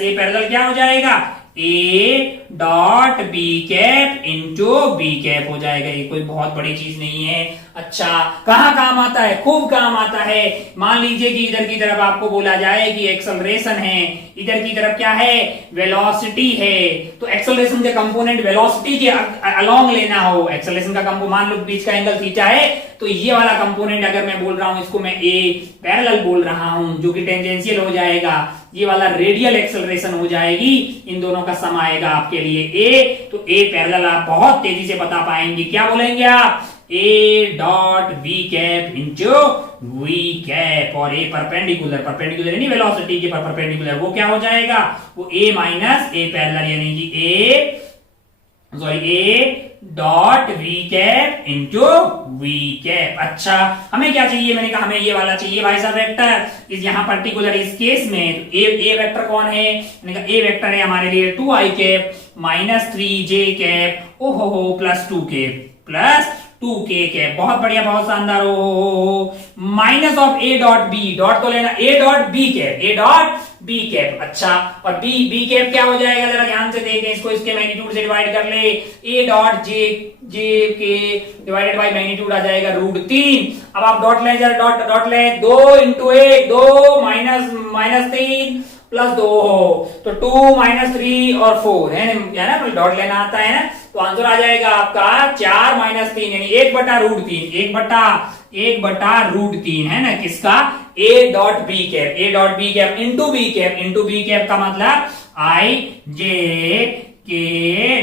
A parallel क्या हो जाएगा, A dot B cap into B cap हो जाएगा। ये कोई बहुत बड़ी चीज नहीं है। अच्छा, कहां काम आता है, खूब काम आता है। मान लीजिए कि इधर की तरफ आपको बोला जाए कि एक्सेलरेशन है, इधर की तरफ क्या है, वेलोसिटी है। तो एक्सेलरेशन के कंपोनेंट वेलोसिटी के अलोंग लेना हो, एक्सेलरेशन का कंपोनेंट, मान लो बीच का एंगल थीटा है, तो ये वाला कंपोनेंट अगर मैं बोल रहा हूं, इसको मैं ए पैरेलल बोल रहा हूं, जो कि टेंजेंशियल हो जाएगा। ये वाला रेडियल एक्सेलरेशन हो जाएगी, इन दोनों का सम आएगा आपके लिए ए। तो ए पैरेलल आप बहुत तेजी से बता पाएंगे। क्या बोलेंगे आप, A dot B cap into V cap. और ए परपेंडिकुलर यानी वेलोसिटी के परपेंडिकुलर, वो क्या हो जाएगा, वो ए माइनस ए पैरेलल, यानी कि A dot V cap into V cap. अच्छा, हमें क्या चाहिए, मैंने कहा हमें ये वाला चाहिए भाई साहब वेक्टर। इस यहाँ पर्टिकुलर इस केस में तो ए वेक्टर कौन है, मैंने कहा ए वेक्टर है हमारे लिए 2i cap minus 3j cap ओहो plus 2k plus 2k cap. बहुत बढ़िया, बहुत शानदार। ओ minus of A dot B, dot तो लेना, A dot B cap, A dot B cap. अच्छा, और बी कैप क्या हो जाएगा, जरा ध्यान से देखें इसको, इसके मैग्नीट्यूड से डिवाइड कर ले। ए डॉट जे के डिवाइडेड बाय मैग्नीट्यूड आ जाएगा √3। अब आप डॉट ले, जरा डॉट ले, 2 इंटू 1 2 माइनस 3 प्लस 2 तो 2 माइनस 3 और 4 है ना, डॉट लेना आता है ना, तो आंसर आ जाएगा आपका 4 माइनस 3 यानी 1/√3 1/√3 है ना, किसका a dot B cap into B cap का मतलब आई जे के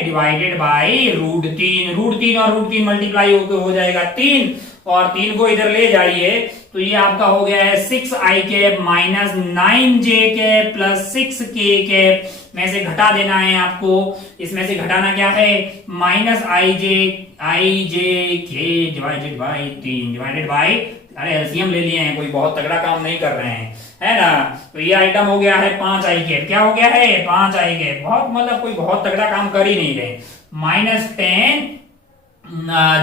डिवाइडेड बाई √3 और √3 मल्टीप्लाई होकर हो जाएगा 3 और 3 को इधर ले जाइए तो ये आपका हो गया है 6i cap minus 9j cap plus 6k cap में से घटा देना है आपको। इसमें से घटाना क्या है, माइनस आई जे के डिवाइडेड बाई 3 डिवाइडेड बाई, अरे एलसीएम ले लिए हैं, कोई बहुत तगड़ा काम नहीं कर रहे हैं, है ना। तो ये आइटम हो गया है 5i कैप, क्या हो गया है 5i कैप, बहुत मतलब कोई बहुत तगड़ा काम कर ही नहीं रहे, माइनस 10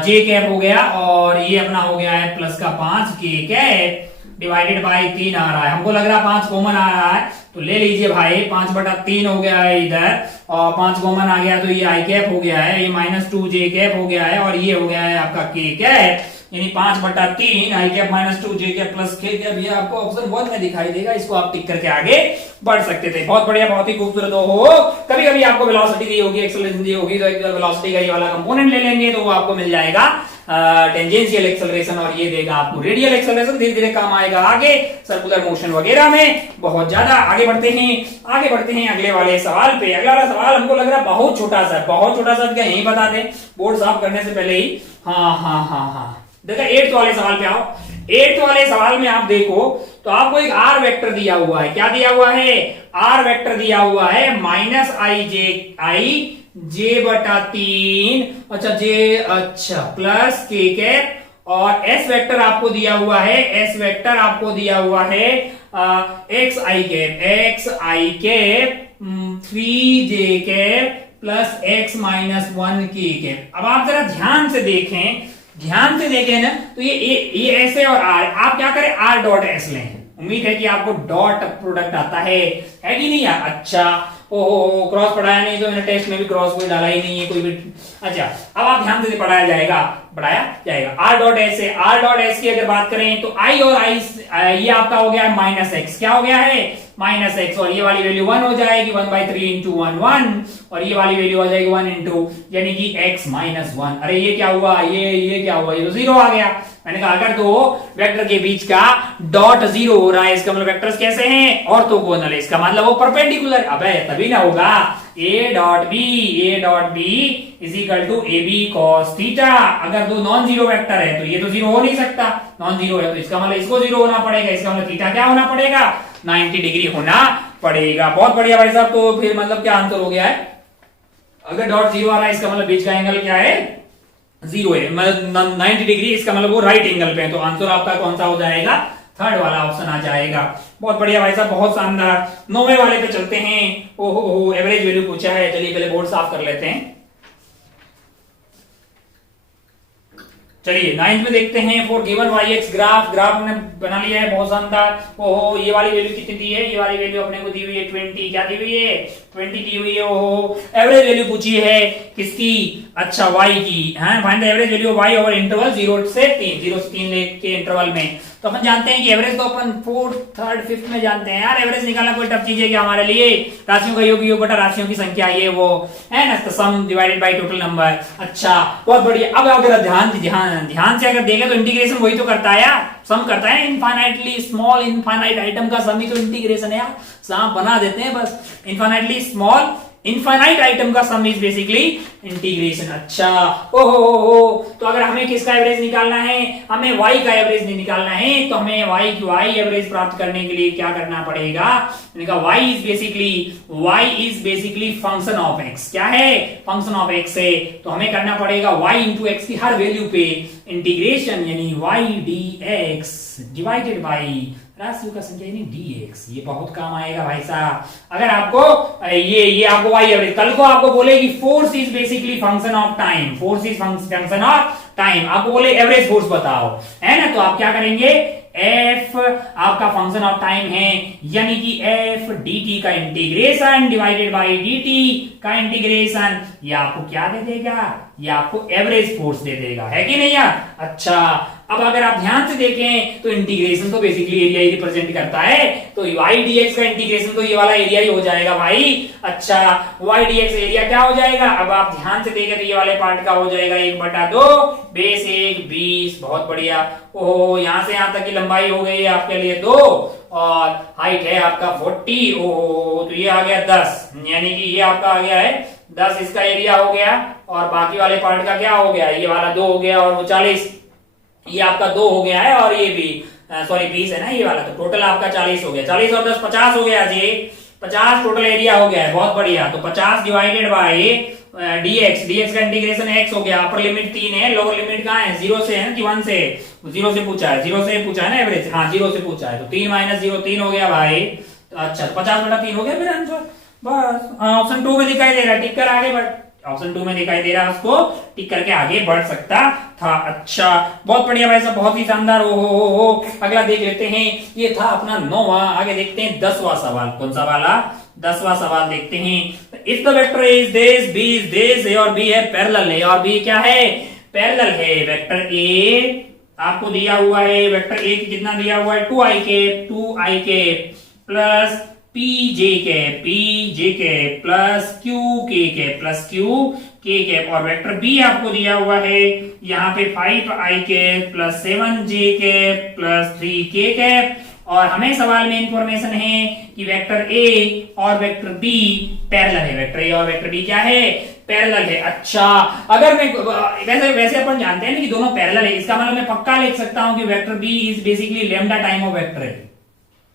जे कैप हो गया और ये अपना हो गया है प्लस का 5k कैप डिवाइडेड बाई 3 आ रहा है, हमको लग रहा है 5 कॉमन आ रहा है तो ले लीजिए भाई, 5/3 हो गया है इधर और 5 कॉमन आ गया तो ये आई कैप हो गया है, ये माइनस 2j कैप हो गया है और ये हो गया है आपका k कैप, यानी 5/3 I cap minus 2j cap plus k cap, ये आपको ऑप्शन 1 में दिखाई देगा, इसको आप टिक करके आगे बढ़ सकते थे। बहुत बढ़िया, बहुत ही खूबसूरत हो। कभी कभी आपको वेलोसिटी दी होगी, एक्सेलरेशन दी होगी तो एक वेलोसिटी का ये वाला कंपोनेंट ले लेंगे तो वो आपको मिल जाएगा टेंजेंशियल एक्सेलरेशन और ये देगा आपको रेडियल एक्सेलरेशन, धीरे धीरे काम आएगा आगे सर्कुलर मोशन वगैरह में बहुत ज्यादा। आगे बढ़ते हैं अगले वाले सवाल पे। अगला वाला सवाल हमको लग रहा है बहुत छोटा सा, क्या यही बता दें बोर्ड साफ करने से पहले ही। हाँ देखो 8th वाले सवाल पे आओ। 8th वाले सवाल में आप देखो तो आपको एक आर वेक्टर दिया हुआ है, क्या दिया हुआ है, आर वेक्टर दिया हुआ है माइनस आई जे अच्छा प्लस के कैप और एस वेक्टर आपको दिया हुआ है, X I cap 3j cap plus x minus 1k cap. अब आप जरा ध्यान से देखें ना तो ये ऐसे और आर, आप क्या करें आर डॉट एस लें, उम्मीद है कि आपको डॉट प्रोडक्ट आता है कि नहीं यार। अच्छा ओहो क्रॉस पढ़ाया नहीं तो मैंने टेस्ट में भी क्रॉस कोई डाला ही नहीं है कोई भी। अच्छा अब आप ध्यान से बढ़ाया जाएगा आर डॉट एस की अगर बात करें तो आई और आई ये आपका हो गया है माइनस एक्स, क्या हो गया है माइनस एक्स और ये वाली वैल्यू 1 हो जाएगी 1/3 इंटू 1 1 और ये वाली वैल्यू हो जाएगी 1 इंटू यानी कि x माइनस 1। अरे ये क्या हुआ, ये क्या हुआ, ये तो 0 आ गया। मैंने कहा अगर दो वेक्टर के बीच का डॉट 0 हो रहा है इसका मतलब वेक्टर्स कैसे हैं ऑर्थोगोनल है, इसका मतलब वो परपेंडिकुलर। अबे तभी ना होगा a dot B is equal to ab cos theta. अगर दो नॉन जीरो वेक्टर है तो ये तो 0 हो नहीं सकता, नॉन जीरो है तो इसका मतलब इसको 0 होना पड़ेगा, इसका मतलब थीटा क्या होना पड़ेगा 90 डिग्री होना पड़ेगा। बहुत बढ़िया भाई साहब, तो फिर मतलब क्या आंसर हो गया है, अगर डॉट 0 आ रहा है इसका मतलब बीच का एंगल क्या है 0 है, मतलब 90 डिग्री, इसका मतलब वो राइट एंगल पे है, तो आंसर आपका कौन सा हो जाएगा, थर्ड वाला ऑप्शन आ जाएगा। बहुत बढ़िया भाई साहब, बहुत शानदार। 9वें वाले पे चलते हैं। ओहो एवरेज वैल्यू पूछा है, चलिए पहले बोर्ड साफ कर लेते हैं। चलिए 9th में देखते हैं फॉर गिवन yx ग्राफ ने बना लिया है, बहुत शानदार। ओहो ये वाली वैल्यू कितनी दी है, ये वाली वैल्यू अपने को दी हुई है 20, क्या दी हुई है 20 दी हुई है। ओहो एवरेज वैल्यू पूछी है किसकी, अच्छा y की, है find the average value y over interval 0 से 3 के इंटरवल में। तो अपन जानते हैं कि एवरेज तो अपन 4th, 3rd, 5th में जानते हैं यार, एवरेज निकालना कोई टफ चीज है क्या हमारे लिए, राशियों का योग बटा राशियों की संख्या ये वो है ना, सम डिवाइडेड बाय टोटल नंबर। अच्छा बहुत बढ़िया। अब अगर ध्यान से अगर देखें तो इंटीग्रेशन वही तो करता है यार, सम करता है, इनफाइनाइटली स्मॉल इनफाइनाइट आइटम का सम ही तो इंटीग्रेशन है यार, सम बना देते हैं बस, इनफाइनाइटली स्मॉल इनफाइनाइट आइटम का सम इज बेसिकली इंटीग्रेशन। अच्छा ओहो तो अगर हमें किसका एवरेज निकालना है, हमें y का एवरेज निकालना है, तो हमें y एवरेज प्राप्त करने के लिए क्या करना पड़ेगा, y is basically function of x, क्या है फंक्शन ऑफ x है, तो हमें करना पड़ेगा y इंटू एक्स की हर वैल्यू पे इंटीग्रेशन, यानी y dx डिवाइडेड बाई राशियों का संख्या यानी dx। ये बहुत काम आएगा भाई साहब। अगर आपको ये आपको y एवरेज, कल को आपको बोलेगी force is basically function of time, force is function of time, आपको बोले एवरेज फोर्स बताओ, है ना, तो आप क्या करेंगे, f आपका फंक्शन ऑफ टाइम है, यानी कि f dt का इंटीग्रेशन डिवाइडेड बाई dt का इंटीग्रेशन, ये आपको क्या दे देगा, ये आपको एवरेज फोर्स दे देगा, है कि नहीं यार। अच्छा अब अगर आप ध्यान से देखें तो इंटीग्रेशन तो बेसिकली एरिया ही रिप्रेजेंट करता है, तो y dx का इंटीग्रेशन तो ये वाला एरिया ही हो जाएगा भाई। अच्छा y dx एरिया क्या हो जाएगा, अब आप ध्यान से देखें तो ये वाले पार्ट का हो जाएगा 1/2 बेस 1 20। बहुत बढ़िया। ओहो यहां से यहां तक की लंबाई हो गई है आपके लिए 2 और हाइट है आपका 40। ओहो तो ये आ गया 10, यानी कि ये आपका आ गया है 10 इसका एरिया हो गया, और बाकी वाले पार्ट का क्या हो गया, ये वाला 2 हो गया और वो 40, ये आपका 2 हो गया है, और ये भी सॉरी 20 है ना ये वाला, तो टोटल आपका 40 हो गया। 40 और 10 50 हो गया जी, 50 टोटल एरिया हो गया है। बहुत बढ़िया। तो 50 डिवाइडेड बाय dx का इंटीग्रेशन x हो गया। अपर लिमिट 3 है, लोअर लिमिट कहाँ है, 0 से है ना कि 1 से, 0 से पूछा है, 0 से पूछा है ना एवरेज, हाँ 0 से पूछा है, तो 3 - 0 3 हो गया भाई। अच्छा 50/3 हो गया मेरा आंसर, बस। ऑप्शन 2 में दिखाई दे रहा है, टिक कर आगे बढ़, ऑप्शन 2 में दिखाई दे रहा है, उसको टिक करके आगे बढ़ सकता था। अच्छा बहुत बढ़िया भाई साहब, बहुत ही शानदार। हो अगला देख लेते हैं, ये था अपना 9वां। आगे देखते हैं 10वां सवाल, कौन सा वाला, 10वां सवाल देखते हैं। If the vector is this, B is this, A और बी है पैरेलल, ए और बी क्या है, पैरेलल है। वेक्टर ए आपको दिया हुआ है, वेक्टर ए की कितना दिया हुआ है 2i के प्लस पी जे के प्लस क्यू के और वेक्टर बी आपको दिया हुआ है यहाँ पे 5i के प्लस 7j के प्लस 3k के। और हमें सवाल में इंफॉर्मेशन है कि वेक्टर ए और वेक्टर बी पैरेलल है, वेक्टर ए और वेक्टर बी क्या है, पैरेलल है। अच्छा अगर मैं वैसे अपन जानते हैं ना कि दोनों पैरेलल है, इसका मतलब मैं पक्का लिख सकता हूं कि vector B is basically lambda time of vector है।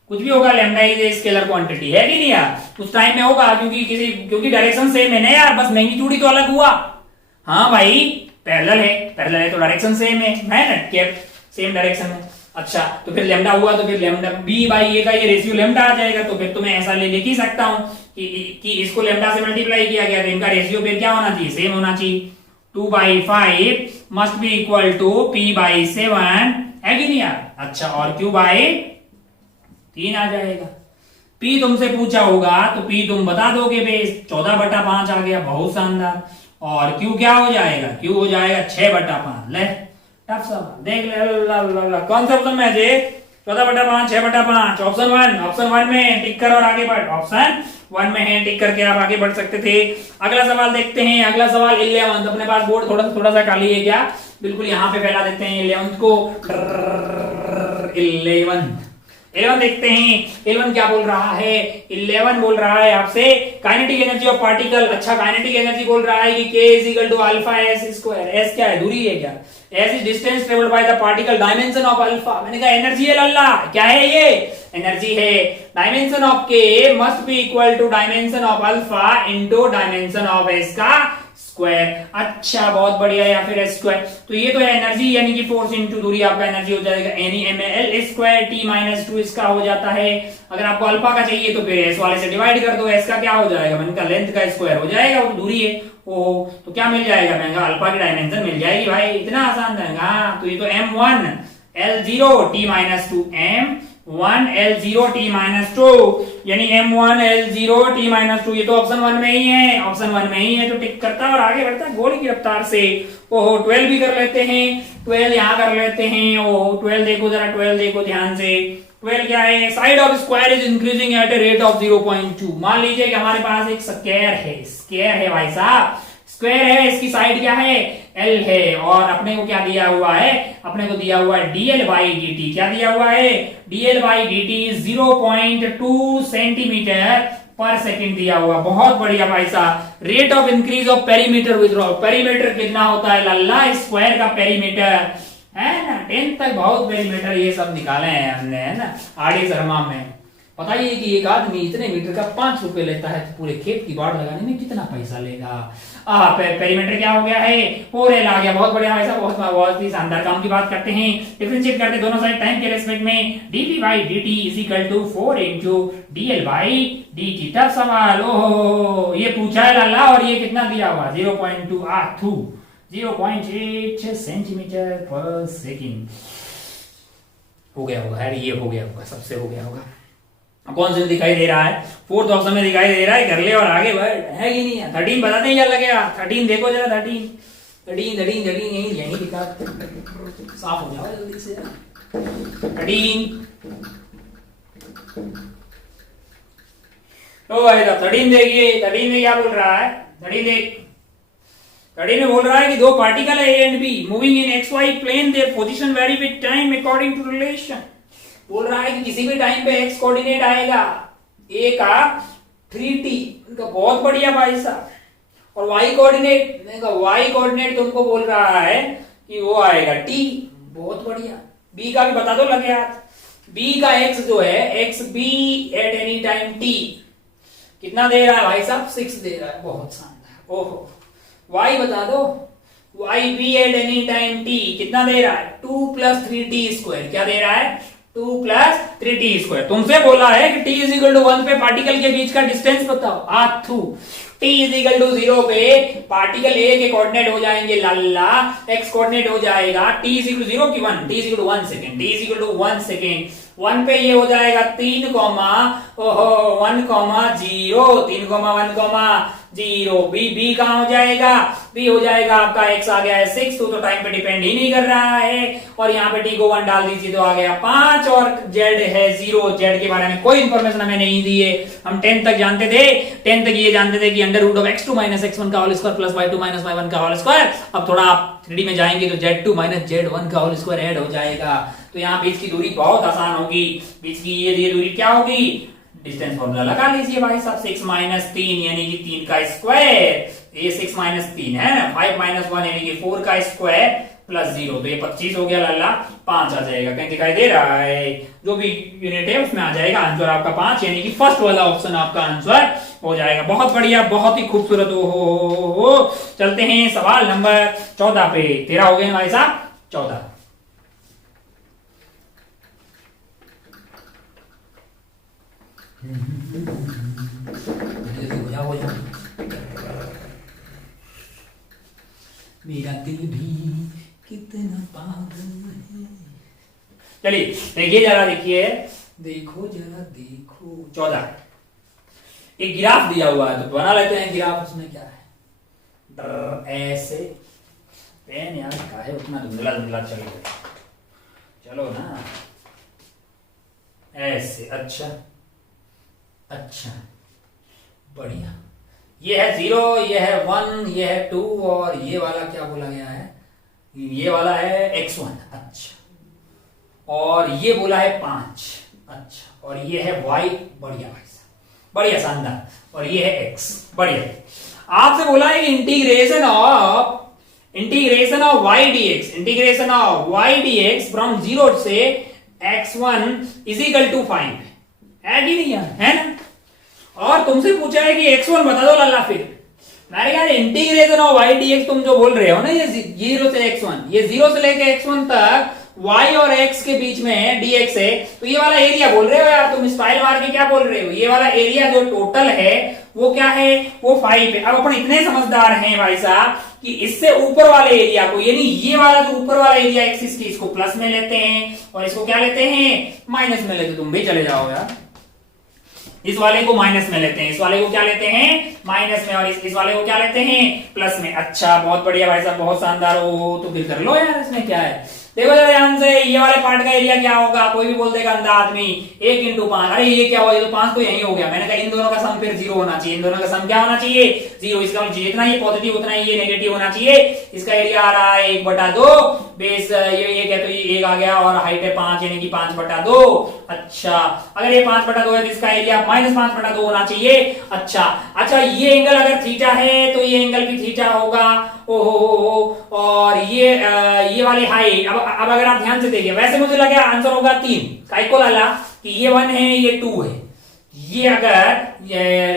कुछ भी होगा, lambda is a scalar quantity है कि नहीं यार, उस टाइम में होगा, क्योंकि डायरेक्शन सेम है ना यार, बस मैग्नीट्यूड ही तो अलग हुआ। हाँ भाई पैरेलल है तो डायरेक्शन सेम है ना, केप सेम डायरेक्शन में। अच्छा तो फिर लैम्डा हुआ तो फिर लैम्डा बी बाई ए का ये रेशियो लैम्डा आ जाएगा, तो फिर तो मैं ऐसा लिख ही सकता हूं कि इसको लैम्डा से मल्टीप्लाई किया गया तो इनका रेशियो फिर क्या होना चाहिए, सेम होना चाहिए। 2/5 must be equal to p/7 है कि नहीं यार। अच्छा और q/3 आ जाएगा। p तुमसे पूछा होगा तो p तुम बता दोगे बेस, 14/5 आ गया, बहुत शानदार। और q क्या हो जाएगा, q हो जाएगा 6/5। ले टफ सवाल देख ले, कौन सा ऑप्शन में है, 14/5 6/5, ऑप्शन 1 में टिक कर और आगे बढ़, ऑप्शन 1 में है, टिक करके आप आगे बढ़ सकते थे। अगला सवाल देखते हैं, अगला सवाल 11। अपने पास बोर्ड थोड़ा सा खाली है क्या, बिल्कुल यहाँ पे फैला देते हैं 11 को। 11 देखते हैं, 11 क्या बोल रहा है, 11 बोल रहा है आपसे काइनेटिक एनर्जी ऑफ पार्टिकल। अच्छा काइनेटिक एनर्जी बोल रहा है कि k = α/s²। s क्या है, दूरी है क्या, s is distance travelled by the particle, dimension of alpha. मैंने कहा एनर्जी है लल्ला, क्या है ये, एनर्जी है। Dimension of k must be equal to dimension of alpha into dimension of s का स्क्वायर। अच्छा बहुत बढ़िया, या फिर s स्क्वायर, तो ये तो है एनर्जी, यानी कि फोर्स इनटू दूरी आपका एनर्जी हो जाएगा NeML² t - 2 इसका हो जाता है। अगर आपको अल्फा का चाहिए तो फिर s वाले से डिवाइड कर दो, s का क्या हो जाएगा, मैंने कहा लेंथ का स्क्वायर हो जाएगा, वो दूरी है। ओहो तो क्या मिल जाएगा, मैं कहा अल्फा की डायमेंशन मिल जाएगी भाई, इतना आसान था। हाँ तो ये तो m1 L0 t - 2 m1 L0 t - 2 यानी m1 L0 t - 2, ये तो ऑप्शन 1 में ही है, ऑप्शन 1 में ही है, तो टिक करता और आगे बढ़ता घोड़े की रफ्तार से। ओहो 12 भी कर लेते हैं, 12 यहां कर लेते हैं। ओहो 12 देखो जरा, 12 देखो ध्यान से, 12 क्या है, side of square is increasing at a rate of 0.2। मान लीजिए कि हमारे पास एक स्क्वायर है भाई साहब, स्क्वायर है, इसकी साइड क्या है, L है, और अपने को क्या दिया हुआ है, अपने को दिया हुआ है dl/dt। क्या दिया हुआ है, dl/dt 0.2 सेंटीमीटर पर सेकंड दिया हुआ। बहुत बढ़िया भाई साहब। Rate of increase of perimeter withdraw, perimeter कितना होता है लल्ला, स्क्वायर का पेरीमीटर है ना, 10th तक बहुत पेरीमीटर ये सब निकाले हैं हमने, है ना, आरडी शर्मा में। बताइए कि एक आदमी इतने मीटर का 5 रुपए लेता है तो पूरे खेत की बाढ़ लगाने में कितना पैसा लेगा। पेरीमीटर क्या हो गया है, 4L आ गया। बहुत बढ़िया भाई साहब, बहुत ही शानदार। काम की बात करते हैं, डिफरेंशिएट करते हैं दोनों साइड टाइम के रेस्पेक्ट में। dp/dt = 4 × dl/dt। तब सवाल, ओहो ये पूछा है लाला, और ये कितना दिया हुआ 0.2 0.8 सेंटीमीटर पर सेकंड। हो गया होगा यार, ये हो गया होगा, सबसे हो गया होगा। कौन से में दिखाई दे रहा है, 4th ऑप्शन में दिखाई दे रहा है, कर ले और आगे बढ़, है कि नहीं। 13 बताते हैं क्या लगेगा, 13 देखो जरा, 13 अडीन अडीन अडीन यही यही लिखा, साफ हो जाओ जल्दी से। अडीन तो भाई साहब 13 देखिए, 13 में क्या बोल रहा है, 13 देख, 13 में बोल रहा है कि दो पार्टिकल है A and B moving in X Y plane, their position vary with time according to relation. बोल रहा है कि किसी भी टाइम पे एक्स कोऑर्डिनेट आएगा ए का 3t, इनका बहुत बढ़िया भाई साहब, और वाई कोऑर्डिनेट, वाई कोऑर्डिनेट तुमको बोल रहा है कि वो आएगा t, बहुत बढ़िया। बी का भी बता दो लगे हाथ, बी का एक्स जो है X B at any time t कितना दे रहा है भाई साहब, 6 दे रहा है, बहुत शानदार। ओहो, y बता दो, y B at any time t कितना दे रहा है, 2 + 3t स्क्वायर, क्या दे रहा है, 2 + 3t स्क्वायर। तुमसे बोला है कि t = 1 पे पार्टिकल के बीच का डिस्टेंस बताओ, आथू t = 0 पे पार्टिकल ए के कोऑर्डिनेट हो जाएंगे लाला, x कोऑर्डिनेट हो जाएगा, t = 0 की 1, t = 1 सेकेंड, t = 1 सेकेंड, 1 पे ये हो जाएगा 3, 1, 0, 3, 1, 0। बी कहां हो जाएगा, बी हो जाएगा आपका x आ गया है 6, तो टाइम पे डिपेंड ही नहीं कर रहा है, और यहाँ पे t को 1 डाल दीजिए तो आ गया 5, और z है 0। z के बारे में कोई इंफॉर्मेशन हमें नहीं दी है, हम 10 तक जानते थे, 10 तक ये जानते थे कि √(x2 - x1) का whole square plus y2 - y1 का होल स्क्वायर। अब थोड़ा आप 3D में जाएंगे तो z2 - z1 का होल स्क्वायर ऐड हो जाएगा, तो यहाँ बीच की दूरी बहुत आसान होगी, बीच की ये दूरी क्या होगी, डिस्टेंस फॉर्मूला लगा लीजिए भाई साहब, 6 - 3 यानी कि 3 का स्क्वायर, ये 6 - 3 है ना, 5 - 1 यानी कि 4 का स्क्वायर प्लस 0, तो ये 25 हो गया लाला, 5 आ जाएगा, कहीं दिखाई दे रहा है, जो भी यूनिट है उसमें आ जाएगा आंसर आपका 5, यानी कि फर्स्ट वाला ऑप्शन आपका आंसर हो जाएगा। बहुत बढ़िया, बहुत ही खूबसूरत। हो चलते हैं सवाल नंबर 14 पे, 13 हो गए भाई साहब, 14। हो जा मेरा दिल भी कितना पागल है। चलिए देखिए जरा, देखिए देखो जरा देखो, 14 एक गिराफ दिया हुआ है तो बना लेते हैं गिराफ। उसमें क्या है, ऐसे पेन यार का है, उतना धुंधला धुंधला चलो ना, ऐसे, अच्छा अच्छा बढ़िया, ये है 0, ये है 1, ये है 2, और ये वाला क्या बोला गया है, ये वाला है x1, अच्छा, और ये बोला है 5, अच्छा, और ये है y, बढ़िया भाई साहब, बढ़िया शानदार, और ये है x, बढ़िया। आपसे बोला है कि integration of y dx from 0 से x1 = 5 है कि नहीं है ना, और तुमसे पूछा है कि x1 बता दो लाला। फिर मैंने कहा इंटीग्रेशन ऑफ y dx तुम जो बोल रहे हो ना, ये 0 से x1, ये 0 से लेके x1 तक y और x के बीच में dx है, तो ये वाला एरिया बोल रहे हो यार तुम, स्टाइल मार के क्या बोल रहे हो, ये वाला एरिया जो टोटल है वो क्या है, वो 5 है। अब अपन इतने समझदार हैं भाई साहब कि इससे ऊपर वाले एरिया को, यानी ये वाला जो ऊपर वाला एरिया एक्सिस की, इसको प्लस में लेते हैं और इसको क्या लेते हैं, माइनस में लेते। तुम भी चले जाओ यार, इस वाले को माइनस में लेते हैं, इस वाले को क्या लेते हैं, माइनस में, और इस वाले को क्या लेते हैं, प्लस में। अच्छा बहुत बढ़िया भाई साहब, बहुत शानदार हो, तो फिर कर लो यार, इसमें क्या है। देखो जरा ध्यान से, ये वाले पार्ट का एरिया क्या होगा, कोई भी बोल देगा अंधा आदमी, 1 × 5, अरे ये क्या हुआ, ये तो 5 तो यही हो गया। मैंने कहा इन दोनों का सम फिर 0 होना चाहिए, इन दोनों का सम क्या होना चाहिए, 0। इसका जितना ये पॉजिटिव उतना ही ये नेगेटिव होना चाहिए। इसका एरिया आ रहा है 1/2 बेस, ये क्या, तो ये 1 आ गया, और हाइट है 5 यानी कि 5/2। अच्छा, अगर ये 5/2 है तो इसका एरिया -5/2 होना चाहिए। अच्छा, ये एंगल अगर थीटा है तो ये एंगल भी थीटा होगा। ओहो, और ये वाली हाइट, अब अगर आप ध्यान से देखिए, वैसे मुझे लगा आंसर होगा 3, काइको लाला कि ये 1 है, ये 2 है। ये अगर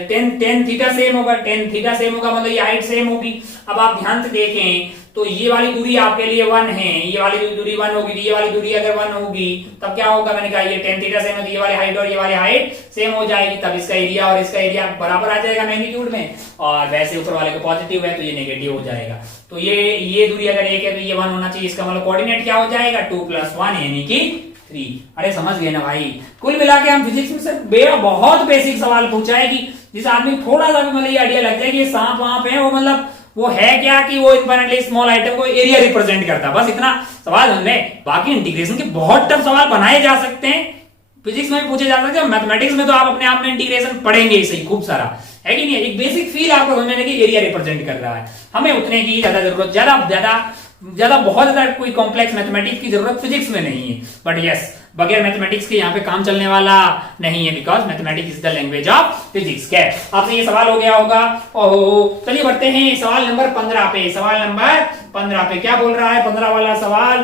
10 थीटा सेम होगा, 10 थीटा सेम होगा मतलब ये हाइट सेम होगी। अब आप ध्यान से देखें तो ये वाली दूरी आपके लिए 1 है, ये वाली दूरी 1 होगी, ये वाली दूरी अगर 1 होगी तब क्या होगा, मैंने कहा ये 10 थीटा सेम है तो ये वाली हाइट और ये वाली हाइट सेम हो जाएगी, तब इसका एरिया और इसका एरिया बराबर आ जाएगा मैग्नीट्यूड में। और वैसे ऊपर वाले को पॉजिटिव है तो ये नेगेटिव हो जाएगा। तो ये दूरी अगर 1 है तो ये 1 होना चाहिए, इसका मतलब कोऑर्डिनेट क्या हो जाएगा, 2 + 1 यानी कि 3। अरे समझ गए ना भाई। कुल मिला के हम फिजिक्स में सिर्फ बहुत बेसिक सवाल पूछा है कि जिस आदमी थोड़ा सा भी मतलब ये आइडिया लग जाए कि ये सांप वाप है, वो मतलब वो है क्या कि वो इनफाइनाइटली स्मॉल आइटम को एरिया रिप्रेजेंट करता है। बस इतना सवाल हमने, बाकी इंटीग्रेशन के बहुत टफ सवाल बनाए जा सकते हैं, फिजिक्स में भी पूछे जा सकते हैं, मैथमेटिक्स में तो आप अपने आप में इंटीग्रेशन पढ़ेंगे ही सही खूब सारा, है कि नहीं। एक बेसिक फील आपको समझने की एरिया रिप्रेजेंट कर रहा है, हमें उतने की ज्यादा जरूरत, ज्यादा बहुत ज्यादा कोई कॉम्प्लेक्स मैथमेटिक्स की जरूरत फिजिक्स में नहीं है। बट यस, बगैर मैथमेटिक्स के यहाँ पे काम चलने वाला नहीं है, because mathematics is the language of physics. क्या आपसे ये सवाल हो गया होगा? ओहो, चलिए बढ़ते हैं सवाल नंबर 15 पे। सवाल नंबर 15 पे क्या बोल रहा है? 15 वाला सवाल,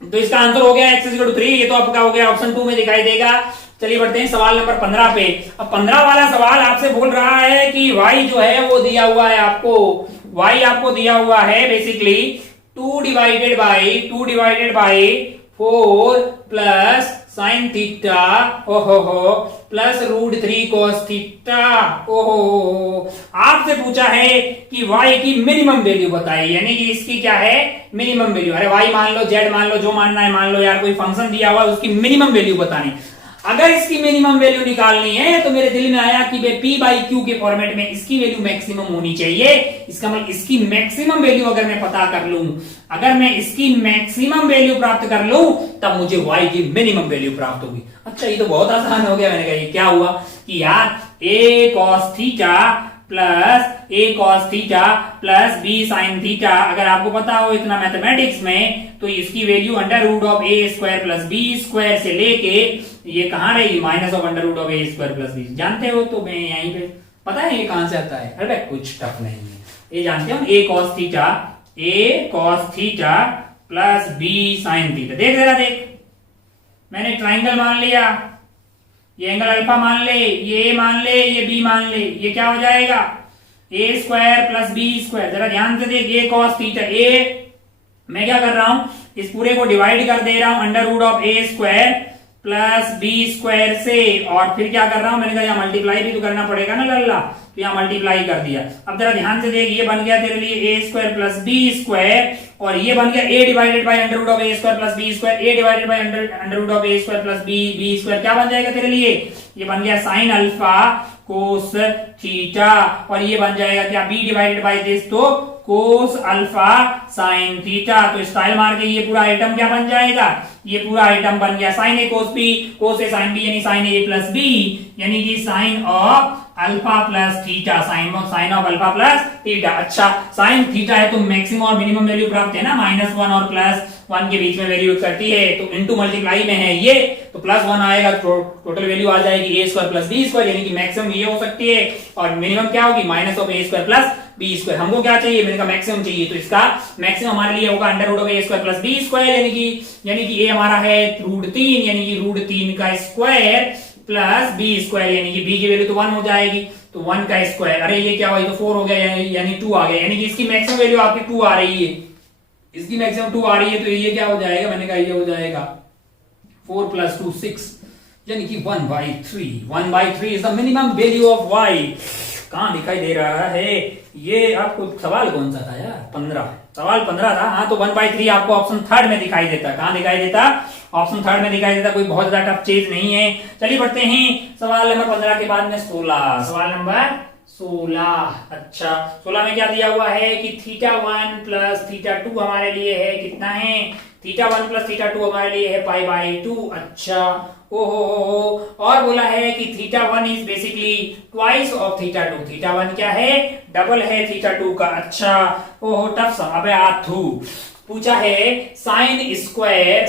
तो इसका आंसर हो गया x=3, ये तो आपका हो गया ऑप्शन 2 में दिखाई देगा। चलिए बढ़ते हैं सवाल नंबर 15 पे। अब 15 वाला सवाल आपसे बोल रहा है कि y जो है वो दिया हुआ है आपको, y आपको दिया हुआ है basically 2 divided by 4 plus sine theta ओहो प्लस √3 cos थीटा ओहो। आपसे पूछा है कि y की मिनिमम वैल्यू बताइए, यानी कि इसकी क्या है? Minimum value. अरे y मान लो, z मान लो, जो मानना है मान लो यार, कोई फंक्शन दिया हुआ है उसकी मिनिमम वैल्यू बतानी। अगर इसकी मिनिमम वैल्यू निकालनी है तो मेरे दिल में आया कि p/q के फॉर्मेट में इसकी वैल्यू मैक्सिमम होनी चाहिए। इसका मतलब इसकी मैक्सिमम वैल्यू अगर मैं पता कर लूं, अगर मैं इसकी मैक्सिमम वैल्यू प्राप्त कर लूं, तब मुझे y की मिनिमम वैल्यू प्राप्त होगी। अच्छा, ये तो बहुत आसान हो गया। मैंने कहा ये क्या हुआ कि यार a cos theta plus b sin theta, अगर आपको पता हो इतना मैथमेटिक्स में, तो इसकी वैल्यू √a² प्लस b² से लेके ये कहां रहेगी? -√a² plus b। जानते हो तो मैं यहीं पे, पता है ये कहां से आता है? अरे कुछ टफ नहीं है, ये जानते हो a cos theta plus b sin theta. देख जरा, देख, मैंने ट्राइंगल मान लिया, ये एंगल अल्फा मान ले, ये a मान ले, ये b मान ले, ये क्या हो जाएगा? a² plus b²। जरा ध्यान से देख, a cos थीटा, मैं क्या कर रहा हूं, इस पूरे को डिवाइड कर दे रहा हूं √a² प्लस b² से, और फिर क्या कर रहा हूं, मैंने कहा यहाँ मल्टीप्लाई भी तो करना पड़ेगा ना लल्ला, तो यहाँ मल्टीप्लाई कर दिया। अब जरा ध्यान से देख, ये बन गया तेरे लिए a² प्लस b², और ये बन गया a divided by √a² plus b², a divided by √a² plus b² क्या बन जाएगा तेरे लिए? ये बन गया साइन अल्फा कोस थीटा, और ये बन जाएगा क्या? b डिवाइडेड बाई दिस, तो कोस अल्फा साइन थीटा। तो स्टाइल मार के ये पूरा आइटम क्या बन जाएगा? ये पूरा आइटम बन गया sine A cos B, cos A sine B, यानी साइन ए प्लस बी, यानी कि sine of alpha plus theta, sine of alpha plus theta. अच्छा, साइन थीटा है तो मैक्सिमम और मिनिमम वैल्यू प्राप्त है ना, -1 और +1 के बीच में वैल्यू करती है, तो इनटू मल्टीप्लाई में है ये, तो +1 आएगा, टोटल वैल्यू आ जाएगी a² प्लस b², यानी कि मैक्सिमम ये हो सकती है, और मिनिमम क्या होगी? -a² plus b²। हमको क्या चाहिए? मैंने कहा मैक्सिमम चाहिए, तो इसका मैक्सिमम हमारे लिए होगा √a² प्लस b², यानी कि a हमारा है √3, यानी कि √3 का स्क्वायर प्लस b², यानी कि b की वैल्यू तो 1 हो जाएगी, तो 1 का स्क्वायर। अरे ये क्या हुआ? ये तो 4 हो गया, यानी 2 आ गया, यानी कि इसकी मैक्सिमम वैल्यू आपकी 2 आ रही है, इसकी मैक्सिमम 2 आ रही है, तो ये क्या हो जाएगा? मैंने कहा ये हो जाएगा 4 + 2 6, यानी कि 1/3 is the minimum value of y। कहां दिखाई दे रहा है ये आपको? सवाल कौन सा था यार? 15, सवाल 15 था। हाँ, तो 1/3 आपको ऑप्शन 3 में दिखाई देता। कहां दिखाई देता? ऑप्शन 3 में दिखाई देता। कोई बहुत ज्यादा टफ चीज नहीं है। चलिए बढ़ते हैं सवाल नंबर 15 के बाद में 16। सवाल नंबर 16। अच्छा, 16 में क्या दिया हुआ है कि θ1 प्लस θ2 हमारे लिए है कितना है? θ1 प्लस θ2 हमारे लिए है π/2। अच्छा, ओहो, और बोला है कि θ1 इज बेसिकली ट्वाइस ऑफ θ2। θ1 क्या है? डबल है θ2 का। अच्छा, ओहो, टफ सा। अबे आथू पूछा है sine square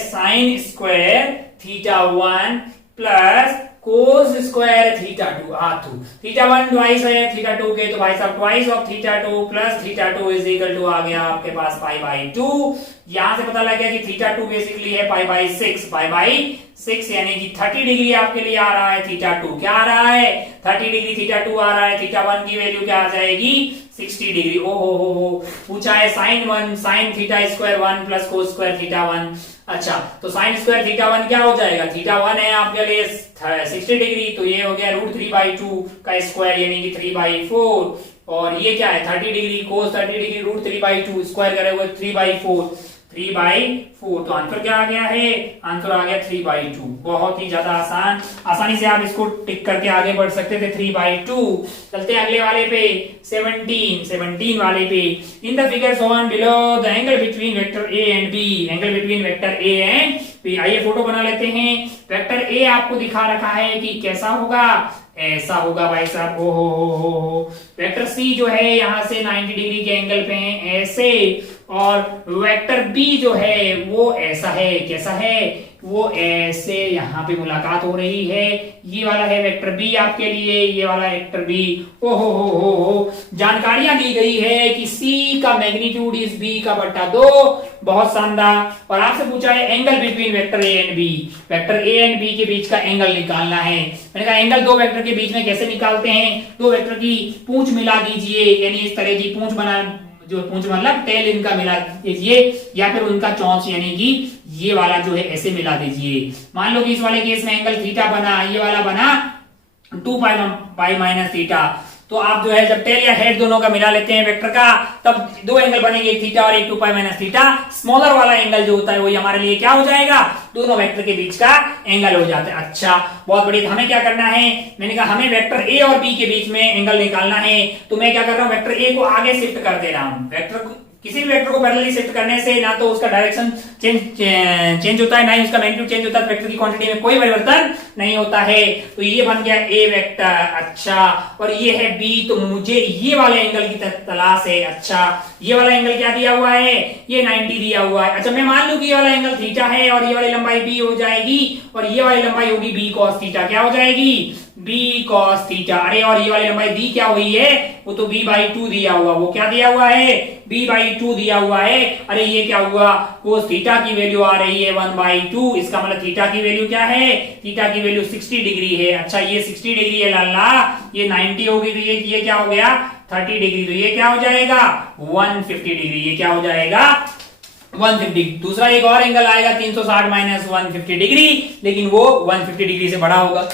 θ1 plus cos square θ2। आथू, θ1 ट्वाइस है θ2 के, तो भाई साहब twice of θ2 plus θ2 is equal to आ गया आपके पास π/2। यहां से पता लग गया कि θ2 बेसिकली है π/6, यानी कि 30 डिग्री आपके लिए आ रहा है। θ2 क्या आ रहा है? 30 डिग्री θ2 आ रहा है। θ1 की वैल्यू क्या आ जाएगी? 60 डिग्री। ओहो, पूछा है साइन θ² 1 प्लस कोस स्क्वायर θ1। अच्छा, तो साइन स्क्वायर θ1 क्या हो जाएगा? θ1 है आपके लिए 60 डिग्री, तो ये हो गया √3/2 का स्क्वायर, यानी कि 3/4, और ये क्या है? 30 डिग्री कोस 30 डिग्री √3/2 स्क्वायर करे हुए 3/4, 3/4। तो आंसर क्या आ गया है? आंसर आ गया 3/2। बहुत ही ज्यादा आसान, आसानी से आप इसको टिक करके आगे बढ़ सकते थे। 3/2। चलते हैं अगले वाले पे, 17 वाले पे। In the figure shown below the angle between vector A and B, angle between vector A and B. आइए फोटो बना लेते हैं। वेक्टर ए आपको दिखा रखा है कि कैसा होगा, ऐसा होगा भाई साहब। ओ हो। वेक्टर सी जो है यहाँ से 90 डिग्री के एंगल पे है, ऐसे। और वेक्टर बी जो है वो ऐसा है, कैसा है? वो ऐसे यहाँ पे मुलाकात हो रही है। ये वाला है वेक्टर बी आपके लिए, ये वाला वेक्टर बी। ओ हो। जानकारियां दी गई है कि सी का मैग्नीट्यूड इज बी का बट्टा 2। बहुत शानदार। और आपसे पूछा है angle between vector A and B, vector A and B के बीच का एंगल निकालना है। मैंने कहा एंगल दो वेक्टर के बीच में कैसे निकालते हैं? दो वेक्टर की पूंछ मिला दीजिए, यानी इस तरह की पूंछ बना, जो पूंछ मतलब टेल इनका मिला दीजिए, या फिर उनका चौंच यानी कि ये वाला जो है ऐसे मिला दीजिए। मान लो कि इस वाले केस में एंगल थीटा बना, ये वाला बना 2 माइनस थीटा। तो आप जो है जब टेल या हेड दोनों का मिला लेते हैं वेक्टर का, तब दो एंगल बनेंगे, एक थीटा और एक 2 माइनस थीटा। स्मॉलर वाला एंगल जो होता है वही हमारे लिए क्या हो जाएगा? दोनों वेक्टर के बीच का एंगल हो जाता है। अच्छा, बहुत बढ़िया। हमें क्या करना है? मैंने कहा हमें वेक्टर ए और बी के बीच में एंगल निकालना है। तो मैं क्या कर रहा हूं? वेक्टर ए को आगे शिफ्ट कर दे रहा हूं। वेक्टर किसी भी वेक्टर को पैरेलली शिफ्ट करने से ना तो उसका डायरेक्शन चेंज होता है, ना ही उसका मैग्नीट्यूड चेंज होता है। वेक्टर की क्वांटिटी में कोई परिवर्तन नहीं होता है। तो ये बन गया ए वेक्टर। अच्छा, और ये है बी। तो मुझे ये वाले एंगल की तलाश है। अच्छा, ये वाला एंगल क्या दिया हुआ है? ये 90 दिया हुआ है। अच्छा, मैं मान लूं कि ये वाला एंगल थीटा है और ये वाली लंबाई बी हो जाएगी, और ये वाली लंबाई होगी बी कॉस थीटा। क्या हो जाएगी? B cos theta. अरे, और ये वाली लंबाई दी क्या हुई है? वो तो b/2 दिया हुआ। वो क्या दिया हुआ है? b/2 दिया हुआ है। अरे, ये क्या हुआ? कोस थीटा की वैल्यू आ रही है 1/2। इसका मतलब थीटा की वैल्यू क्या है? थीटा की वैल्यू 60 डिग्री है। अच्छा, ये 60 डिग्री है लाला, ये 90 होगी, तो ये क्या हो गया? 30 डिग्री। तो ये क्या हो जाएगा? 150 डिग्री। ये क्या हो जाएगा? 150। दूसरा एक और एंगल आएगा 360 माइनस 150 डिग्री, लेकिन वो 150 डिग्री से बड़ा होगा।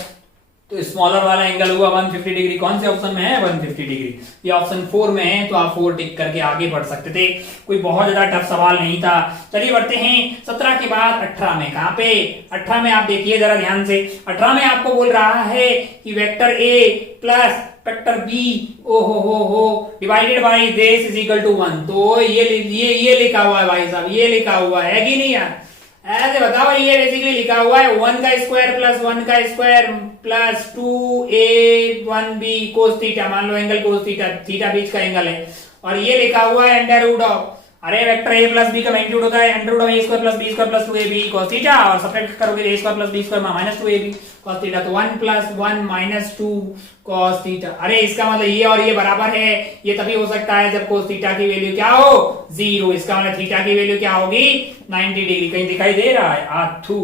तो स्मॉलर वाला एंगल हुआ 150 डिग्री। कौन से ऑप्शन में है? 150 डिग्री। ये ऑप्शन 4 में है, तो आप 4 टिक करके आगे बढ़ सकते थे। कोई बहुत ज्यादा टफ सवाल नहीं था। चलिए बढ़ते हैं 17 के बाद 18 में। कहां पे? 18 में आप देखिए जरा ध्यान से। 18 में आपको बोल रहा है कि vector A plus vector B ओ हो divided by this is equal to 1। तो ये लिखा हुआ है भाई साहब, ये लिखा हुआ है कि नहीं यार? ऐसे बताओ, ये बेसिकली लिखा हुआ है 1 का स्क्वायर प्लस 1 का square plus 2a1b cos theta. मान लो एंगल कोस थीटा, थीटा बीच का एंगल है, और ये लिखा हुआ है अंडर रूट ऑफ, अरे वेक्टर a प्लस b का मैग्नीट्यूड होता है under root of a square plus b square plus 2ab cos theta, और सब्ट्रैक्ट करोगे a square plus b square minus 2ab cos theta. तो 1 प्लस 1 माइनस 2 cos थीटा। अरे, इसका मतलब ये और ये बराबर है। ये तभी हो सकता है जब cos थीटा की वैल्यू क्या हो? 0। इसका मतलब थीटा की वैल्यू क्या होगी? 90 डिग्री। कहीं दिखाई दे रहा है? आथू,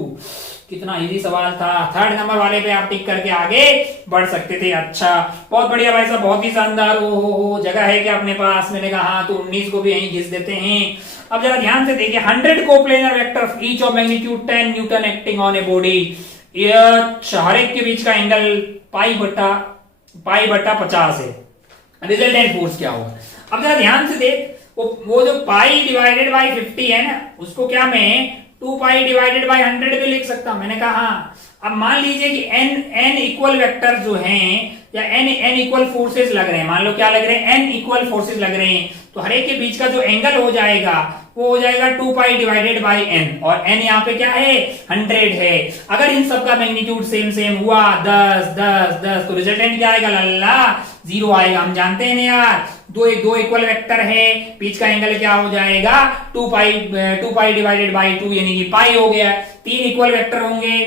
कितना इजी सवाल था। थर्ड नंबर वाले पे आप टिक करके आगे बढ़ सकते थे। अच्छा, बहुत बढ़िया भाई साहब, बहुत ही शानदार। ओ हो, जगह है क्या अपने पास? मैंने कहा हाँ, तो 19 को भी यहीं घिस देते हैं। अब जरा ध्यान से देखिए, 100 coplanar vector each of magnitude 10 newton acting on a body. हर एक के बीच का एंगल पाई बटा 50 है। रिजल्टेंट फोर्स क्या होगा? अब जरा ध्यान से देख, वो जो पाई डिवाइडेड बाई 50 है ना, उसको क्या मैं 2 पाई डिवाइडेड बाई 100 भी लिख सकता हूं। मैंने कहा हाँ। अब मान लीजिए कि n इक्वल वेक्टर जो हैं, या n इक्वल फोर्सेस लग रहे हैं। मान लो क्या लग रहे हैं? n इक्वल फोर्सेस लग रहे हैं। तो हर एक के बीच का जो एंगल हो जाएगा वो हो जाएगा 2 पाई डिवाइडेड बाई n, और n यहाँ पे क्या है? 100 है। अगर इन सब का मैग्नीट्यूड सेम हुआ 10 10 10, तो रिजल्टेंट क्या आएगा? लल्ला 0 आएगा। हम जानते हैं ना यार, दो इक्वल वेक्टर है, बीच का एंगल क्या हो जाएगा? 2 पाई डिवाइडेड बाई 2 यानी कि पाई हो गया। 3 इक्वल वेक्टर होंगे,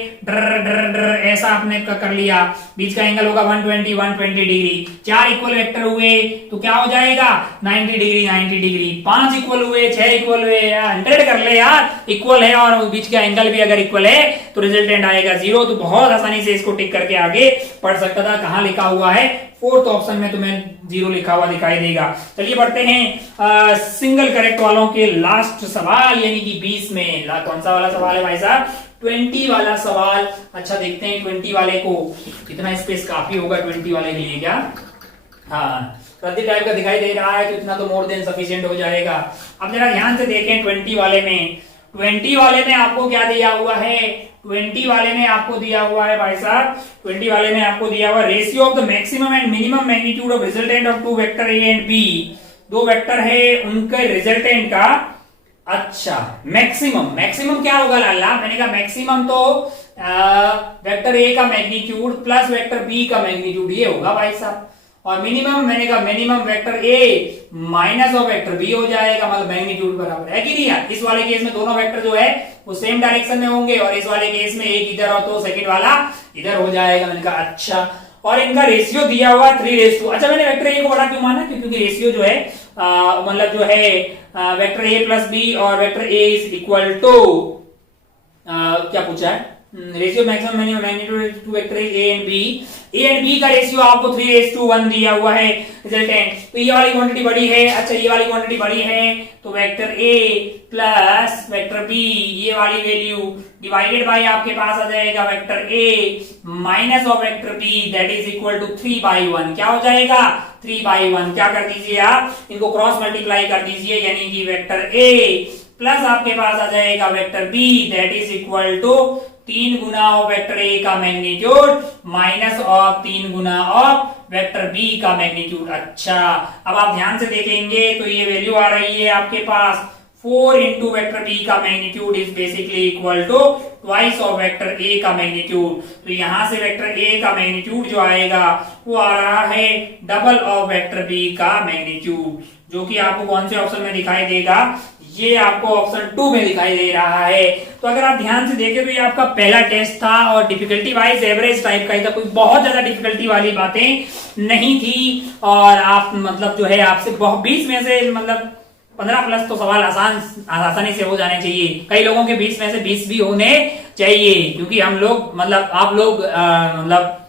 ऐसा आपने कर लिया, बीच का एंगल होगा 120 डिग्री। 4 इक्वल वेक्टर हुए तो क्या हो जाएगा? 90 डिग्री। 5 इक्वल हुए, 6 इक्वल हुए, 100 कर ले यार, इक्वल है और बीच का एंगल भी अगर इक्वल है तो रिजल्टेंट आएगा 0। तो बहुत आसानी से इसको टिक करके आगे बढ़ सकता था। कहां लिखा हुआ है? 4th ऑप्शन में तुम्हें 0 लिखा हुआ दिखाई देगा। चलिए बढ़ते हैं सिंगल करेक्ट वालों के लास्ट सवाल, यानी कि 20 में। कौन सा वाला सवाल है भाई साहब? 20 वाला सवाल। अच्छा, देखते हैं 20 वाले को कितना स्पेस काफी होगा 20 वाले के लिए क्या? हाँ, रद्दी टाइप का दिखाई दे रहा है तो इतना तो मोर देन सफिशिएंट हो जाएगा। अब जरा ध्यान से देखें 20 वाले में, 20 वाले में आपको क्या दिया हुआ है, 20 वाले में आपको दिया हुआ है भाई साहब, 20 वाले में आपको दिया हुआ ratio of the maximum and minimum magnitude of resultant of two vector A and B. दो वेक्टर है उनके रिजल्टेंट का, अच्छा मैक्सिमम, मैक्सिमम क्या होगा लाला, मैंने कहा मैक्सिमम तो वेक्टर ए का मैग्नीट्यूड प्लस वेक्टर बी का मैग्नीट्यूड ये होगा भाई साहब, और मिनिमम मैंने कहा minimum vector A minus of vector B हो जाएगा, मतलब मैग्नीट्यूड बराबर है कि नहीं यार। इस वाले केस में दोनों वेक्टर जो है वो सेम डायरेक्शन में होंगे, और इस वाले केस में एक इधर और तो सेकंड वाला इधर हो जाएगा। मैंने कहा अच्छा, और इनका रेशियो दिया हुआ 3:2। अच्छा मैंने वेक्टर ए को बड़ा क्यों माना, क्योंकि रेशियो जो है मतलब जो है वेक्टर ए प्लस बी और vector A is equal to क्या पूछा है, ratio maximum minimum magnitude two vector A and B. A and B का रेशियो आपको 3:1 दिया हुआ है रिजल्टेंट, तो ये वाली क्वांटिटी बड़ी है, अच्छा ये वाली क्वांटिटी बड़ी है, तो vector A plus vector B ये वाली वैल्यू डिवाइडेड बाय आपके पास आ जाएगा vector A minus of vector B that is equal to 3/1। क्या हो जाएगा 3/1। क्या कर दीजिए आप, इनको क्रॉस मल्टीप्लाई कर दीजिए, यानी कि वेक्टर ए प्लस आपके पास आ जाएगा vector B that is equal to 3 गुना ऑफ वेक्टर ए का मैग्नीट्यूड माइनस ऑफ 3 गुना ऑफ वेक्टर बी का मैग्नीट्यूड। अच्छा अब आप ध्यान से देखेंगे तो ये वैल्यू आ रही है आपके पास 4 इंटू वेक्टर बी का magnitude is basically equal to twice of vector A का मैग्नीट्यूड। तो यहां से वेक्टर ए का मैग्नीट्यूड जो आएगा वो आ रहा है डबल ऑफ वेक्टर बी का मैग्नीट्यूड, जो कि आपको कौन से ऑप्शन में दिखाई देगा, ये आपको ऑप्शन 2 में दिखाई दे रहा है। तो अगर आप ध्यान से देखें तो ये आपका पहला टेस्ट था और डिफिकल्टी वाइज एवरेज टाइप का ही था, कोई बहुत ज्यादा डिफिकल्टी वाली बातें नहीं थी, और आप मतलब जो है आपसे 20 में से मतलब 15 प्लस तो सवाल आसानी से हो जाने चाहिए। कई लोगों के 20 में से 20 भी होने चाहिए, क्योंकि हम लोग मतलब आप लोग मतलब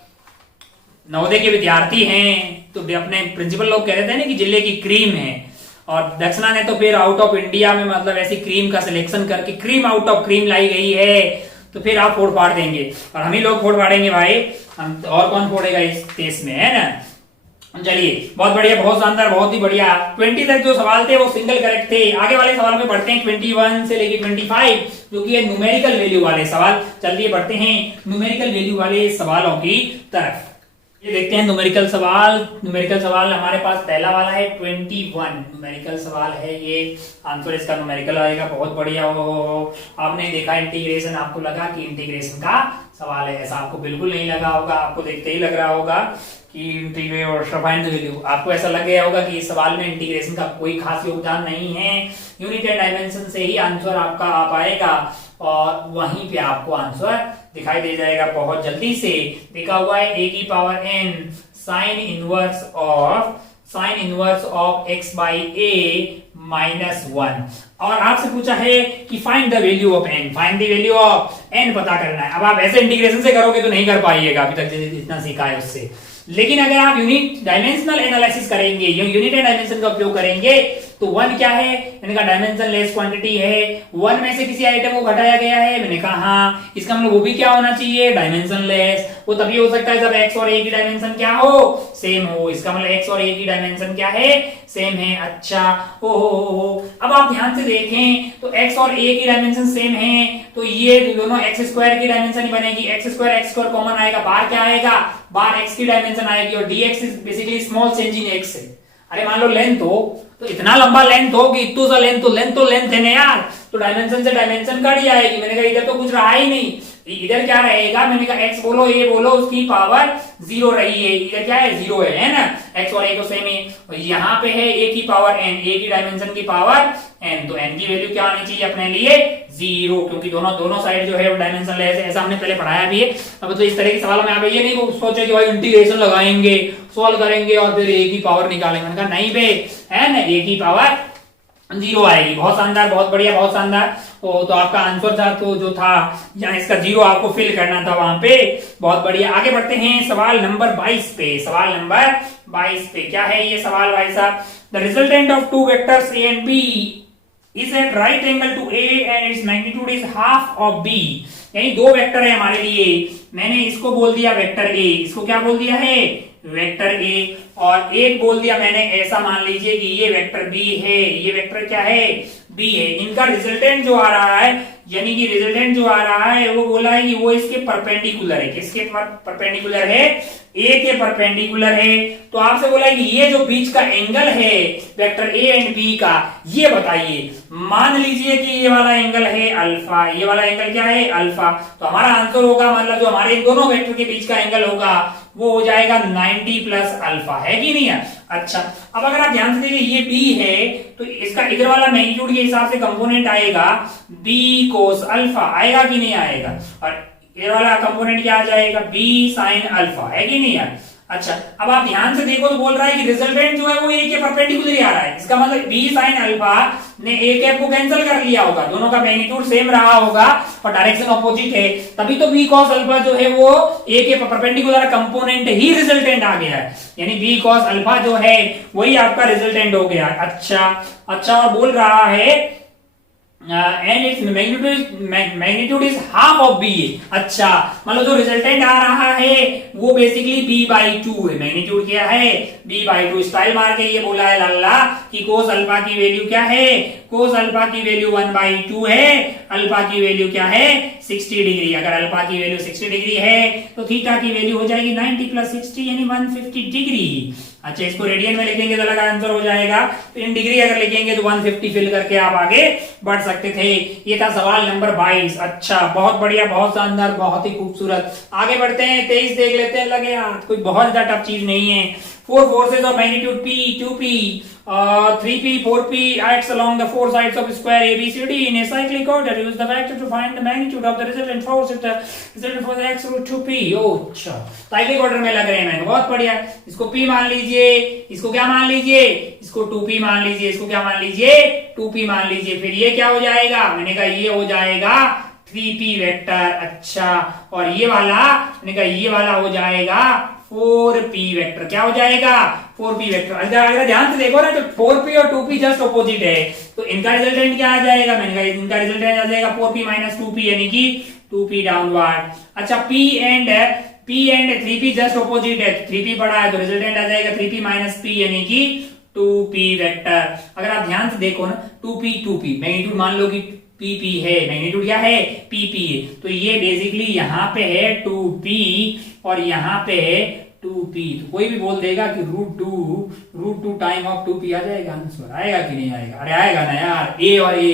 नवोदय के विद्यार्थी हैं, तो अपने प्रिंसिपल लोग कहते हैं ना कि जिले की क्रीम है, और दक्षिणा ने तो फिर आउट ऑफ इंडिया में मतलब ऐसी क्रीम का सिलेक्शन करके क्रीम आउट ऑफ क्रीम लाई गई है, तो फिर आप फोड़ फाड़ देंगे, और हम ही लोग फोड़ फाड़ेंगे भाई, हम और कौन फोड़ेगा इस देश में, है ना। चलिए बहुत बढ़िया, बहुत शानदार, बहुत ही बढ़िया। 20 तक जो सवाल थे वो सिंगल करेक्ट थे। आगे वाले सवाल में बढ़ते हैं 21 से लेके 25, जो कि है न्यूमेरिकल वैल्यू वाले सवाल। चलिए बढ़ते हैं न्यूमेरिकल वैल्यू वाले सवालों की तरफ। ये देखते हैं न्यूमेरिकल सवाल। न्यूमेरिकल सवाल हमारे पास पहला वाला है 21 न्यूमेरिकल सवाल है ये, आंसर इसका न्यूमेरिकल आएगा। बहुत बढ़िया हो, आपने देखा इंटीग्रेशन, आपको लगा कि इंटीग्रेशन का सवाल है, ऐसा आपको बिल्कुल नहीं लगा होगा, आपको देखते ही लग रहा होगा कि इंटीग्रेशन फाइंड द वैल्यू, आपको ऐसा लग गया होगा कि इस सवाल में इंटीग्रेशन का कोई खास योगदान नहीं है, यूनिट एंड डायमेंशन से ही आंसर आपका आ पाएगा, और वहीं पे आपको आंसर दिखाई दे जाएगा बहुत जल्दी से। देखा हुआ है a की power n sine inverse of x by a minus 1, और आपसे पूछा है कि find the value of n, find the value of n पता करना है। अब आप ऐसे इंटीग्रेशन से करोगे तो नहीं कर पाइएगा, अभी तक जितना सीखा है उससे, लेकिन अगर आप यूनिट डायमेंशनल एनालिसिस करेंगे, यूनिट एंड डायमेंशन का उपयोग करेंगे, तो 1 क्या है, मैंने कहा डायमेंशन लेस क्वांटिटी है, 1 में से किसी आइटम को घटाया गया है, मैंने कहा हाँ, इसका मतलब वो भी क्या होना चाहिए, डायमेंशन लेस। वो तभी हो सकता है जब x और a की डायमेंशन क्या हो, सेम हो, इसका मतलब x और a की डायमेंशन क्या है, सेम है। अच्छा हो, अब आप ध्यान से देखें तो x और a की डायमेंशन सेम है, तो ये दोनों x² की डायमेंशन ही बनेगी, x² कॉमन आएगा, बाहर क्या आएगा, बाहर x की डायमेंशन आएगी, और dx is basically small change in x है। अरे मान लो लेंथ हो, तो इतना लंबा लेंथ हो कि इतू सा लेंथ तो लेंथ है ना यार, तो डायमेंशन से डायमेंशन कट जाएगी। मैंने कहा इधर तो कुछ रहा ही नहीं, इधर क्या रहेगा, मैंने कहा x बोलो a बोलो उसकी पावर 0 रही है, इधर क्या है 0 है ना, x और a तो सेम है, और यहाँ पे है a की पावर n, a की डायमेंशन की पावर n, तो n की वैल्यू क्या आनी चाहिए अपने लिए 0, क्योंकि दोनों साइड जो है डायमेंशन लेस है, ऐसा हमने पहले पढ़ाया भी है। अब तो इस तरह के सवाल में आप ये नहीं सोचे कि भाई इंटीग्रेशन लगाएंगे, सॉल्व करेंगे और फिर a की पावर निकालेंगे, मैंने कहा नहीं बे, है ना, a की पावर 0 आएगी। बहुत शानदार, बहुत बढ़िया, बहुत शानदार। तो आपका आंसर था तो जो था यहाँ इसका 0 आपको फिल करना था वहां पे। बहुत बढ़िया, आगे बढ़ते हैं सवाल नंबर 22 पे। सवाल नंबर 22 पे क्या है ये सवाल भाई साहब, the resultant of two vectors a and b is at right angle to a and its magnitude is half of b। यानी दो वेक्टर है हमारे लिए, मैंने इसको बोल दिया वेक्टर a, इसको क्या बोल दिया है वेक्टर ए, और एक बोल दिया मैंने ऐसा मान लीजिए कि ये वेक्टर बी है, ये वेक्टर क्या है, बी है। इनका रिजल्टेंट जो आ रहा है, यानी कि रिजल्टेंट जो आ रहा है वो बोला है कि वो इसके परपेंडिकुलर है। किसके परपेंडिकुलर है, ए के परपेंडिकुलर है। तो आपसे बोला है कि ये जो बीच का एंगल है वेक्टर ए एंड बी का, ये बताइए। मान लीजिए कि ये वाला एंगल है अल्फा, ये वाला एंगल क्या है, अल्फा। तो हमारा आंसर होगा, मतलब जो हमारे दोनों वेक्टर के बीच का एंगल होगा वो हो जाएगा 90 प्लस अल्फा, है कि नहीं है। अच्छा, अब अगर आप ध्यान से देखिए ये बी है तो इसका इधर वाला मैग्नीट्यूड के हिसाब से कंपोनेंट आएगा बी कोस अल्फा, आएगा कि नहीं आएगा, और ये वाला कंपोनेंट क्या आ जाएगा, बी साइन अल्फा, है कि नहीं है। अच्छा, अब आप ध्यान से देखो तो बोल रहा है कि रिजल्टेंट जो है वो ए के परपेंडिकुलर ही आ रहा है। इसका मतलब बी साइन अल्फा ने ए कैप को कैंसिल कर लिया होगा, दोनों का मैग्नीट्यूड सेम रहा होगा और डायरेक्शन ऑपोजिट है, तभी तो बी कॉस अल्फा जो है वो ए के परपेंडिकुलर कंपोनेंट ही रिजल्टेंट आ गया है, यानी बी कॉस अल्फा जो है वही आपका रिजल्टेंट हो गया। अच्छा, और बोल रहा है and its magnitude is half of B. अच्छा, मतलब जो रिजल्टेंट आ रहा है वो बेसिकली b बाई 2 है। मैग्नीट्यूड क्या है, b बाई 2। स्टाइल मार के ये बोला है लाला कि कोस अल्फा की वैल्यू क्या है, कोस अल्फा की वैल्यू 1/2 है, अल्फा की वैल्यू क्या है 60 डिग्री। अगर अल्फा की वैल्यू 60 डिग्री है तो थीटा की वैल्यू हो जाएगी 90 प्लस 60 यानी 150 डिग्री। अच्छा, इसको रेडियन में लिखेंगे तो अलग आंसर हो जाएगा, तो इन डिग्री अगर लिखेंगे तो 150 फिल करके आप आगे बढ़ सकते थे। ये था सवाल नंबर 22। अच्छा, बहुत बढ़िया, बहुत शानदार, बहुत ही खूबसूरत। आगे बढ़ते हैं, 23 देख लेते हैं। लगे यार कोई बहुत ज्यादा टफ चीज नहीं है। 4 forces of magnitude P, 2P, 3P, 4P acts along the four sides of square ABCD in a cyclic order. Use the vector to find the magnitude of the resultant force if the resultant force acts through 2P. अच्छा, cyclic order में लग रहे हैं, बहुत बढ़िया। इसको P मान लीजिए, इसको क्या मान लीजिए, इसको 2P मान लीजिए, इसको क्या मान लीजिए, 2P मान लीजिए। फिर ये क्या हो जाएगा, मैंने कहा ये हो जाएगा 3P वेक्टर। अच्छा, और ये वाला मैंने कहा ये वाला हो जाएगा 4P वेक्टर। क्या हो जाएगा, 4P वेक्टर। अगर ध्यान से देखो ना तो 4P और 2P जस्ट ऑपोजिट है, तो इनका रिजल्टेंट क्या आ जाएगा, मैंने कहा इनका रिजल्टेंट आ जाएगा 4P माइनस 2P यानी कि 2P डाउनवर्ड। अच्छा, P and 3P just opposite है, 3P बड़ा है तो रिजल्टेंट आ जाएगा 3P माइनस P यानी कि 2P वेक्टर। अगर आप ध्यान से देखो ना 2P मैग्नीट्यूड मान लो कि PP है, मैग्नीट्यूड क्या है, PP है, तो ये बेसिकली यहाँ पे है 2P और यहाँ पे है 2P। तो कोई भी बोल देगा कि root two time of 2P आ जाएगा आंसर, आएगा कि नहीं आएगा, अरे आएगा ना यार, A और A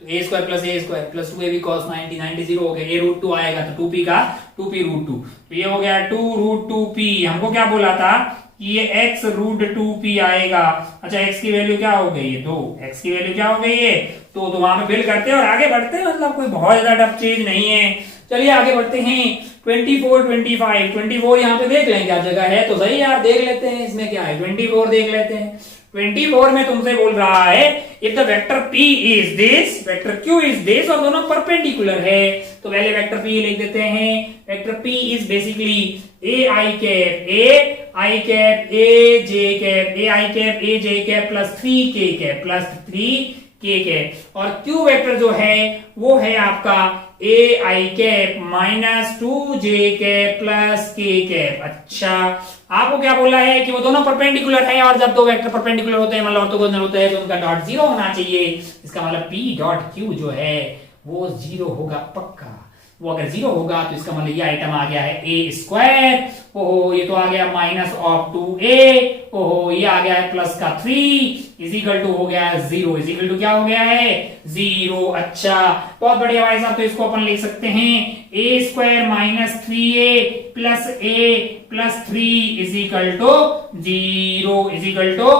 तो a square plus A square plus 2ab cos 90 0 हो गया, a रूट 2 आएगा तो 2p का 2p रूट 2, तो ये हो गया 2 रूट 2p। हमको क्या बोला था कि ये x रूट 2p आएगा। अच्छा, x की वैल्यू क्या हो गई है 2, x की वैल्यू क्या हो गई है तो वहां पे फिल करते हैं और आगे बढ़ते हैं, मतलब कोई बहुत ज्यादा टफ चीज नहीं है। चलिए आगे बढ़ते हैं। 24 यहाँ पे देख लें क्या जगह है, तो सही यार देख लेते हैं इसमें क्या है, 24 देख लेते हैं। 24 में तुमसे बोल रहा है if the vector p is this, vector q is this और दोनों परपेंडिकुलर है, तो पहले वेक्टर p लिख देते हैं। Vector p is basically a i cap a j cap plus 3k cap plus 3k cap, और q वेक्टर जो है वो है आपका a i cap minus 2j cap plus k cap. अच्छा, आपको क्या बोला है कि वो दोनों परपेंडिकुलर है, और जब दो वेक्टर परपेंडिकुलर होते हैं मतलब ऑर्थोगोनल होते हैं तो उनका डॉट जीरो होना चाहिए। इसका मतलब p डॉट q जो है वो जीरो होगा पक्का। वो अगर जीरो होगा तो इसका मतलब ये आइटम आ गया है a स्क्वायर, ओहो ये तो आ गया माइनस ऑफ 2a, ओहो ये आ गया है प्लस का 3 इजिकल टू हो गया है 0, इजिकल टू क्या हो गया है 0। अच्छा, बहुत बढ़िया भाई साहब, तो इसको अपन लिख सकते हैं a square minus 3a plus a plus 3 is equal to 0, is equal to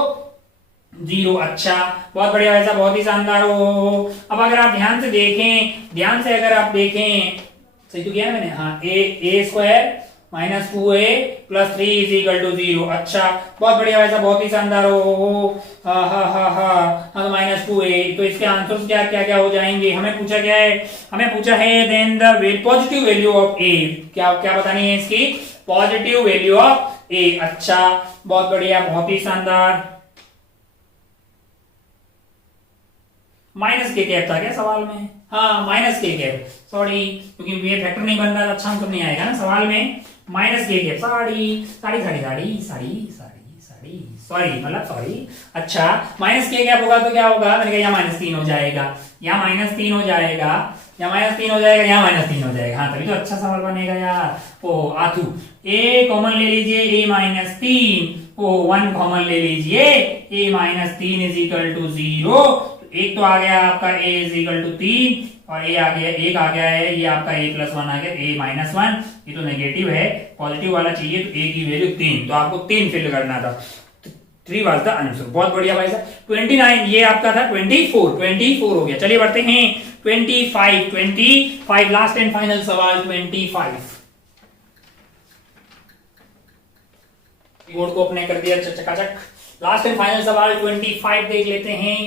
0। अच्छा, बहुत बढ़िया भाई साहब, बहुत ही शानदार हो। अब अगर आप ध्यान से देखें, अगर आप देखें, सही तो किया है मैंने, हाँ a square minus 2a plus 3 is equal to 0। अच्छा, बहुत बढ़िया भाई साहब, बहुत ही शानदार हो। हाँ माइनस 2a, तो इसके आंसर क्या हो जाएंगे। हमें पूछा है then the positive value of a, क्या बतानी है इसकी पॉजिटिव वैल्यू ऑफ a। अच्छा, बहुत बढ़िया, बहुत ही शानदार। माइनस के कैप था क्या सवाल में, हाँ माइनस के कैप, सॉरी क्योंकि ये फैक्टर नहीं बन रहा, अच्छा आंसर नहीं आएगा ना सवाल में। माइनस के गैप साड़ी साड़ी साड़ी साड़ी साड़ी साड़ी साड़ी सॉरी मतलब सॉरी। अच्छा माइनस के गैप होगा तो क्या होगा, मैंने कहा यहाँ -3 हो जाएगा, यहाँ -3 हो जाएगा, यहाँ -3 हो जाएगा, यहाँ -3 हो जाएगा। हाँ तभी तो अच्छा सवाल बनेगा यार। ओ आथू a कॉमन ले लीजिए, a-3, ओ 1 कॉमन ले लीजिए, a-3 इज इक्वल टू 0। एक तो आ गया आपका a इज इक्वल टू 3 और a आ गया, एक आ गया है ये आपका a+1 आ गया, a-1 ये तो नेगेटिव है, पॉजिटिव वाला चाहिए तो a की वैल्यू 3, तो आपको 3 फिल करना था। 3 वाज द आंसर। बहुत बढ़िया भाई साहब। 29 ये आपका था, 24 हो गया। चलिए बढ़ते हैं 25 लास्ट एंड फाइनल सवाल 25। कीबोर्ड को अपने कर दिया चकाचक। लास्ट एंड फाइनल सवाल 25 देख लेते हैं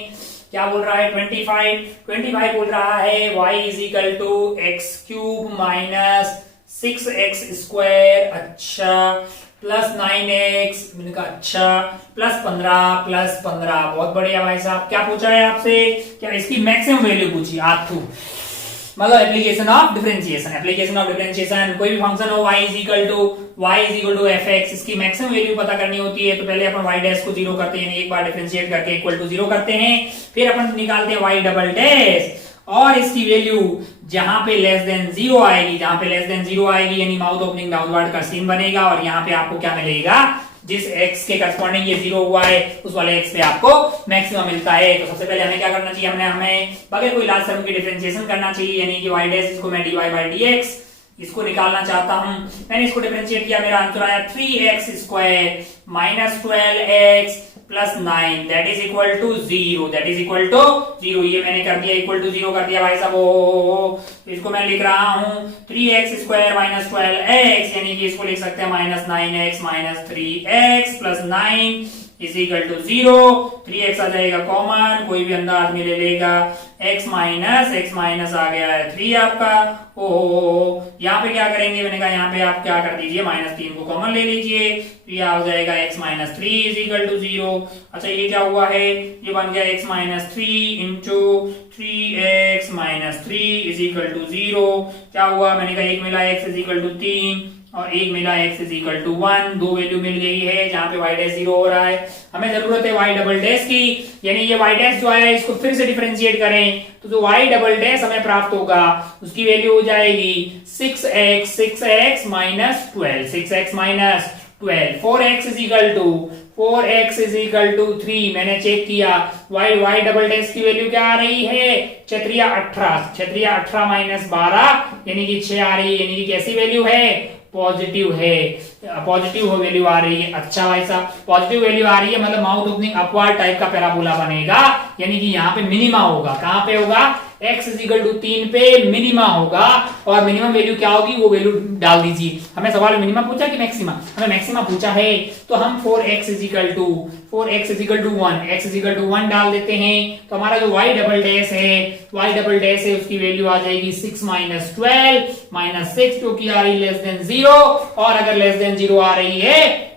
क्या बोल रहा है। 25 बोल रहा है y is equal to x³ minus 6x², अच्छा प्लस 9x, मैंने कहा अच्छा प्लस 15 बहुत बढ़िया भाई साहब। क्या पूछा है आपसे, क्या इसकी मैक्सिमम वैल्यू पूछी आपको, मतलब एप्लीकेशन ऑफ डिफरेंशिएशन। कोई भी फंक्शन हो y is equal to fx, इसकी मैक्सिमम वैल्यू पता करनी होती है तो पहले अपन y डैश को 0 करते हैं, एक बार डिफरेंशिएट करके इक्वल टू 0 करते हैं, फिर अपन निकालते हैं y डबल डैश और इसकी वैल्यू जहां पे लेस देन 0 आएगी, यानी माउथ ओपनिंग डाउनवर्ड का सीन बनेगा और यहाँ पे आपको क्या मिलेगा, जिस x के करस्पॉन्डिंग ये 0 हुआ है उस वाले x पे आपको मैक्सिमम मिलता है। तो सबसे पहले हमें क्या करना चाहिए, हमें बगैर कोई लास्ट टर्म की डिफरेंशिएशन करना चाहिए, यानी कि y डैश इसको मैं dy by dx इसको निकालना चाहता हूं। मैंने इसको डिफरेंशिएट किया, मेरा आंसर आया 3x² minus 12x plus 9 that is equal to 0। ये मैंने कर दिया, इक्वल टू 0 कर दिया भाई साहब। तो इसको मैं लिख रहा हूं 3x² माइनस 12x, यानी कि इसको लिख सकते हैं minus 9x minus 3x plus 9 is equal to 0। 3x आ जाएगा कॉमन, कोई भी अंदर आदमी ले लेगा, x माइनस आ गया है 3 आपका। यहाँ पे क्या करेंगे, मैंने कहा यहाँ पे आप क्या कर दीजिए, -3 को कॉमन ले लीजिए, तो ये आ जाएगा x minus 3 is equal to 0। अच्छा ये क्या हुआ है, ये बन गया x minus 3 into 3x minus 3 is equal to 0। क्या हुआ, मैंने कहा एक मिला x इज इक्वल टू 3 और एक मिला x इज इक्वल टू 1, दो वैल्यू मिल गई है जहां पे y डैश 0 हो रहा है। हमें जरूरत है y डबल डैश की, यानी ये y डैश जो है इसको फिर से डिफरेंशिएट करें तो जो y डबल डैश हमें प्राप्त होगा उसकी वैल्यू हो जाएगी 6x minus 12, 4x is equal to 3। मैंने चेक किया y डबल डैश की वैल्यू क्या आ रही है, क्षत्रिय 18 माइनस 12 यानी कि 6 आ रही है, यानी कि कैसी वैल्यू है, पॉजिटिव है, पॉजिटिव वैल्यू आ रही है। अच्छा भाई साहब पॉजिटिव वैल्यू आ रही है मतलब माउथ ओपनिंग अपवर्ड टाइप का पैराबोला बनेगा, यानी कि यहाँ पे मिनिमा होगा। कहां पे होगा, x इज इक्वल टू 3 पे मिनिमा होगा और मिनिमम वैल्यू क्या होगी वो वैल्यू डाल दीजिए। हमें सवाल मिनिमा पूछा कि मैक्सिमा, हमें मैक्सिमा पूछा है तो हम 4x is equal to 1 x is equal to 1 डाल देते हैं। तो हमारा जो y डबल डैश है उसकी वैल्यू आ जाएगी 6 माइनस 12 माइनस 6 जो कि आ रही लेस देन 0, और अगर लेस देन 0 आ रही है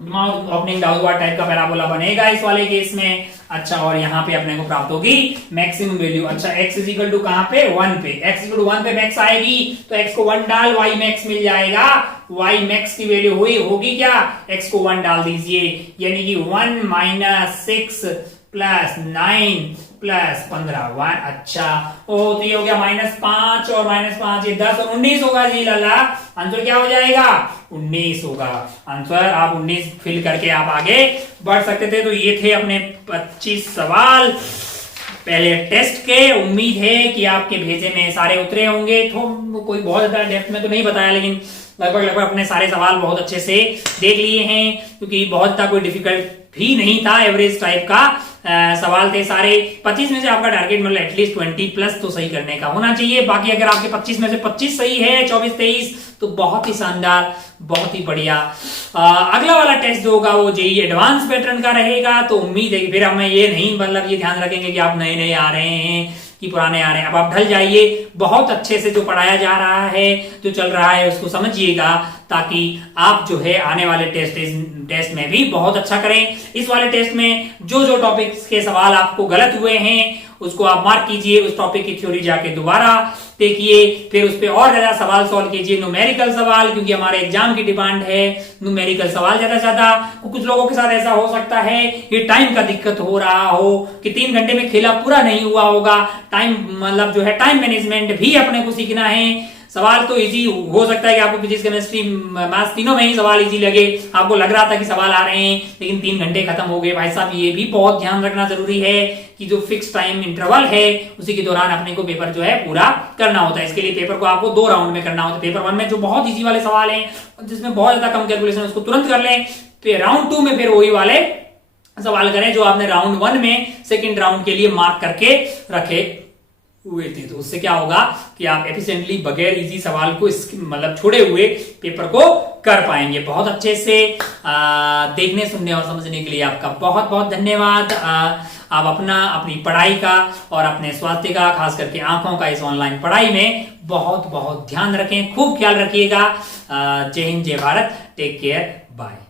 माउथ ओपनिंग डाउनवर्ड टाइप का पैराबोला बनेगा इस वाले केस में। अच्छा और यहाँ पे अपने को प्राप्त होगी मैक्सिमम वैल्यू। अच्छा x इज इक्वल टू कहां पे, 1 पे, x इक्वल टू 1 पे मैक्स आएगी तो x को 1 डाल y मैक्स मिल जाएगा। y मैक्स की वैल्यू होगी क्या, x को 1 डाल दीजिए, यानी कि 1 माइनस 6 प्लस 9 प्लस 15 अच्छा तो ये हो गया -5 और -5 ये 10 और 19 होगा जी लाला। आंसर क्या हो जाएगा, 19 होगा आंसर। आप 19 फिल करके आप आगे बढ़ सकते थे। तो ये थे अपने 25 सवाल पहले टेस्ट के। उम्मीद है कि आपके भेजे में सारे उतरे होंगे। तो कोई बहुत ज्यादा डेप्थ में तो नहीं बताया, लेकिन लगभग अपने सारे सवाल बहुत अच्छे से देख लिए हैं, क्योंकि बहुत ज्यादा कोई डिफिकल्ट भी नहीं था, एवरेज टाइप का सवाल थे सारे। 25 में से आपका टारगेट मतलब एटलीस्ट 20 प्लस तो सही करने का होना चाहिए। बाकी अगर आपके 25 में से 25 सही है, 24-23 तो बहुत ही शानदार, बहुत ही बढ़िया। अगला वाला टेस्ट जो होगा वो जेईई एडवांस पैटर्न का रहेगा। तो उम्मीद है कि फिर हमें ये नहीं मतलब ये ध्यान रखेंगे कि आप नए आ रहे हैं कि पुराने आ रहे हैं। अब आप ढल जाइए, बहुत अच्छे से जो पढ़ाया जा रहा है, जो चल रहा है उसको समझिएगा, ताकि आप जो है आने वाले टेस्ट में भी बहुत अच्छा करें। इस वाले टेस्ट में जो टॉपिक्स के सवाल आपको गलत हुए हैं उसको आप मार्क कीजिए, उस टॉपिक की थ्योरी जाके दोबारा देखिए, फिर उस पर और ज्यादा सवाल सॉल्व कीजिए, न्यूमेरिकल सवाल, क्योंकि हमारे एग्जाम की डिमांड है न्यूमेरिकल सवाल ज्यादा। कुछ लोगों के साथ ऐसा हो सकता है कि टाइम का दिक्कत हो रहा हो कि 3 घंटे में खेला पूरा नहीं हुआ होगा, टाइम मतलब जो है टाइम मैनेजमेंट भी अपने को सीखना है। सवाल तो इजी हो सकता है कि आपको फिजिक्स केमिस्ट्री मैथ्स तीनों में ही सवाल इजी लगे, आपको लग रहा था कि सवाल आ रहे हैं लेकिन 3 घंटे खत्म हो गए। भाई साहब ये भी बहुत ध्यान रखना जरूरी है कि जो फिक्स टाइम इंटरवल है उसी के दौरान अपने को पेपर जो है पूरा करना होता है। इसके लिए पेपर को आपको 2 राउंड में करना होता है। पेपर 1 में जो बहुत इजी वाले सवाल हैं जिसमें बहुत ज्यादा कम कैलकुलेशन उसको तुरंत कर लें, फिर राउंड 2 में फिर वही वाले सवाल करें जो आपने राउंड 1 में सेकंड राउंड के लिए मार्क करके रखे हुए थे। तो उससे क्या होगा कि आप एफिशिएंटली बगैर इजी सवाल को मतलब छोड़े हुए पेपर को कर पाएंगे। बहुत अच्छे से देखने सुनने और समझने के लिए आपका बहुत बहुत धन्यवाद। आप अपनी पढ़ाई का और अपने स्वास्थ्य का, खास करके आंखों का, इस ऑनलाइन पढ़ाई में बहुत बहुत ध्यान रखें, खूब ख्याल रखिएगा। जय हिंद, जय भारत, टेक केयर, बाय।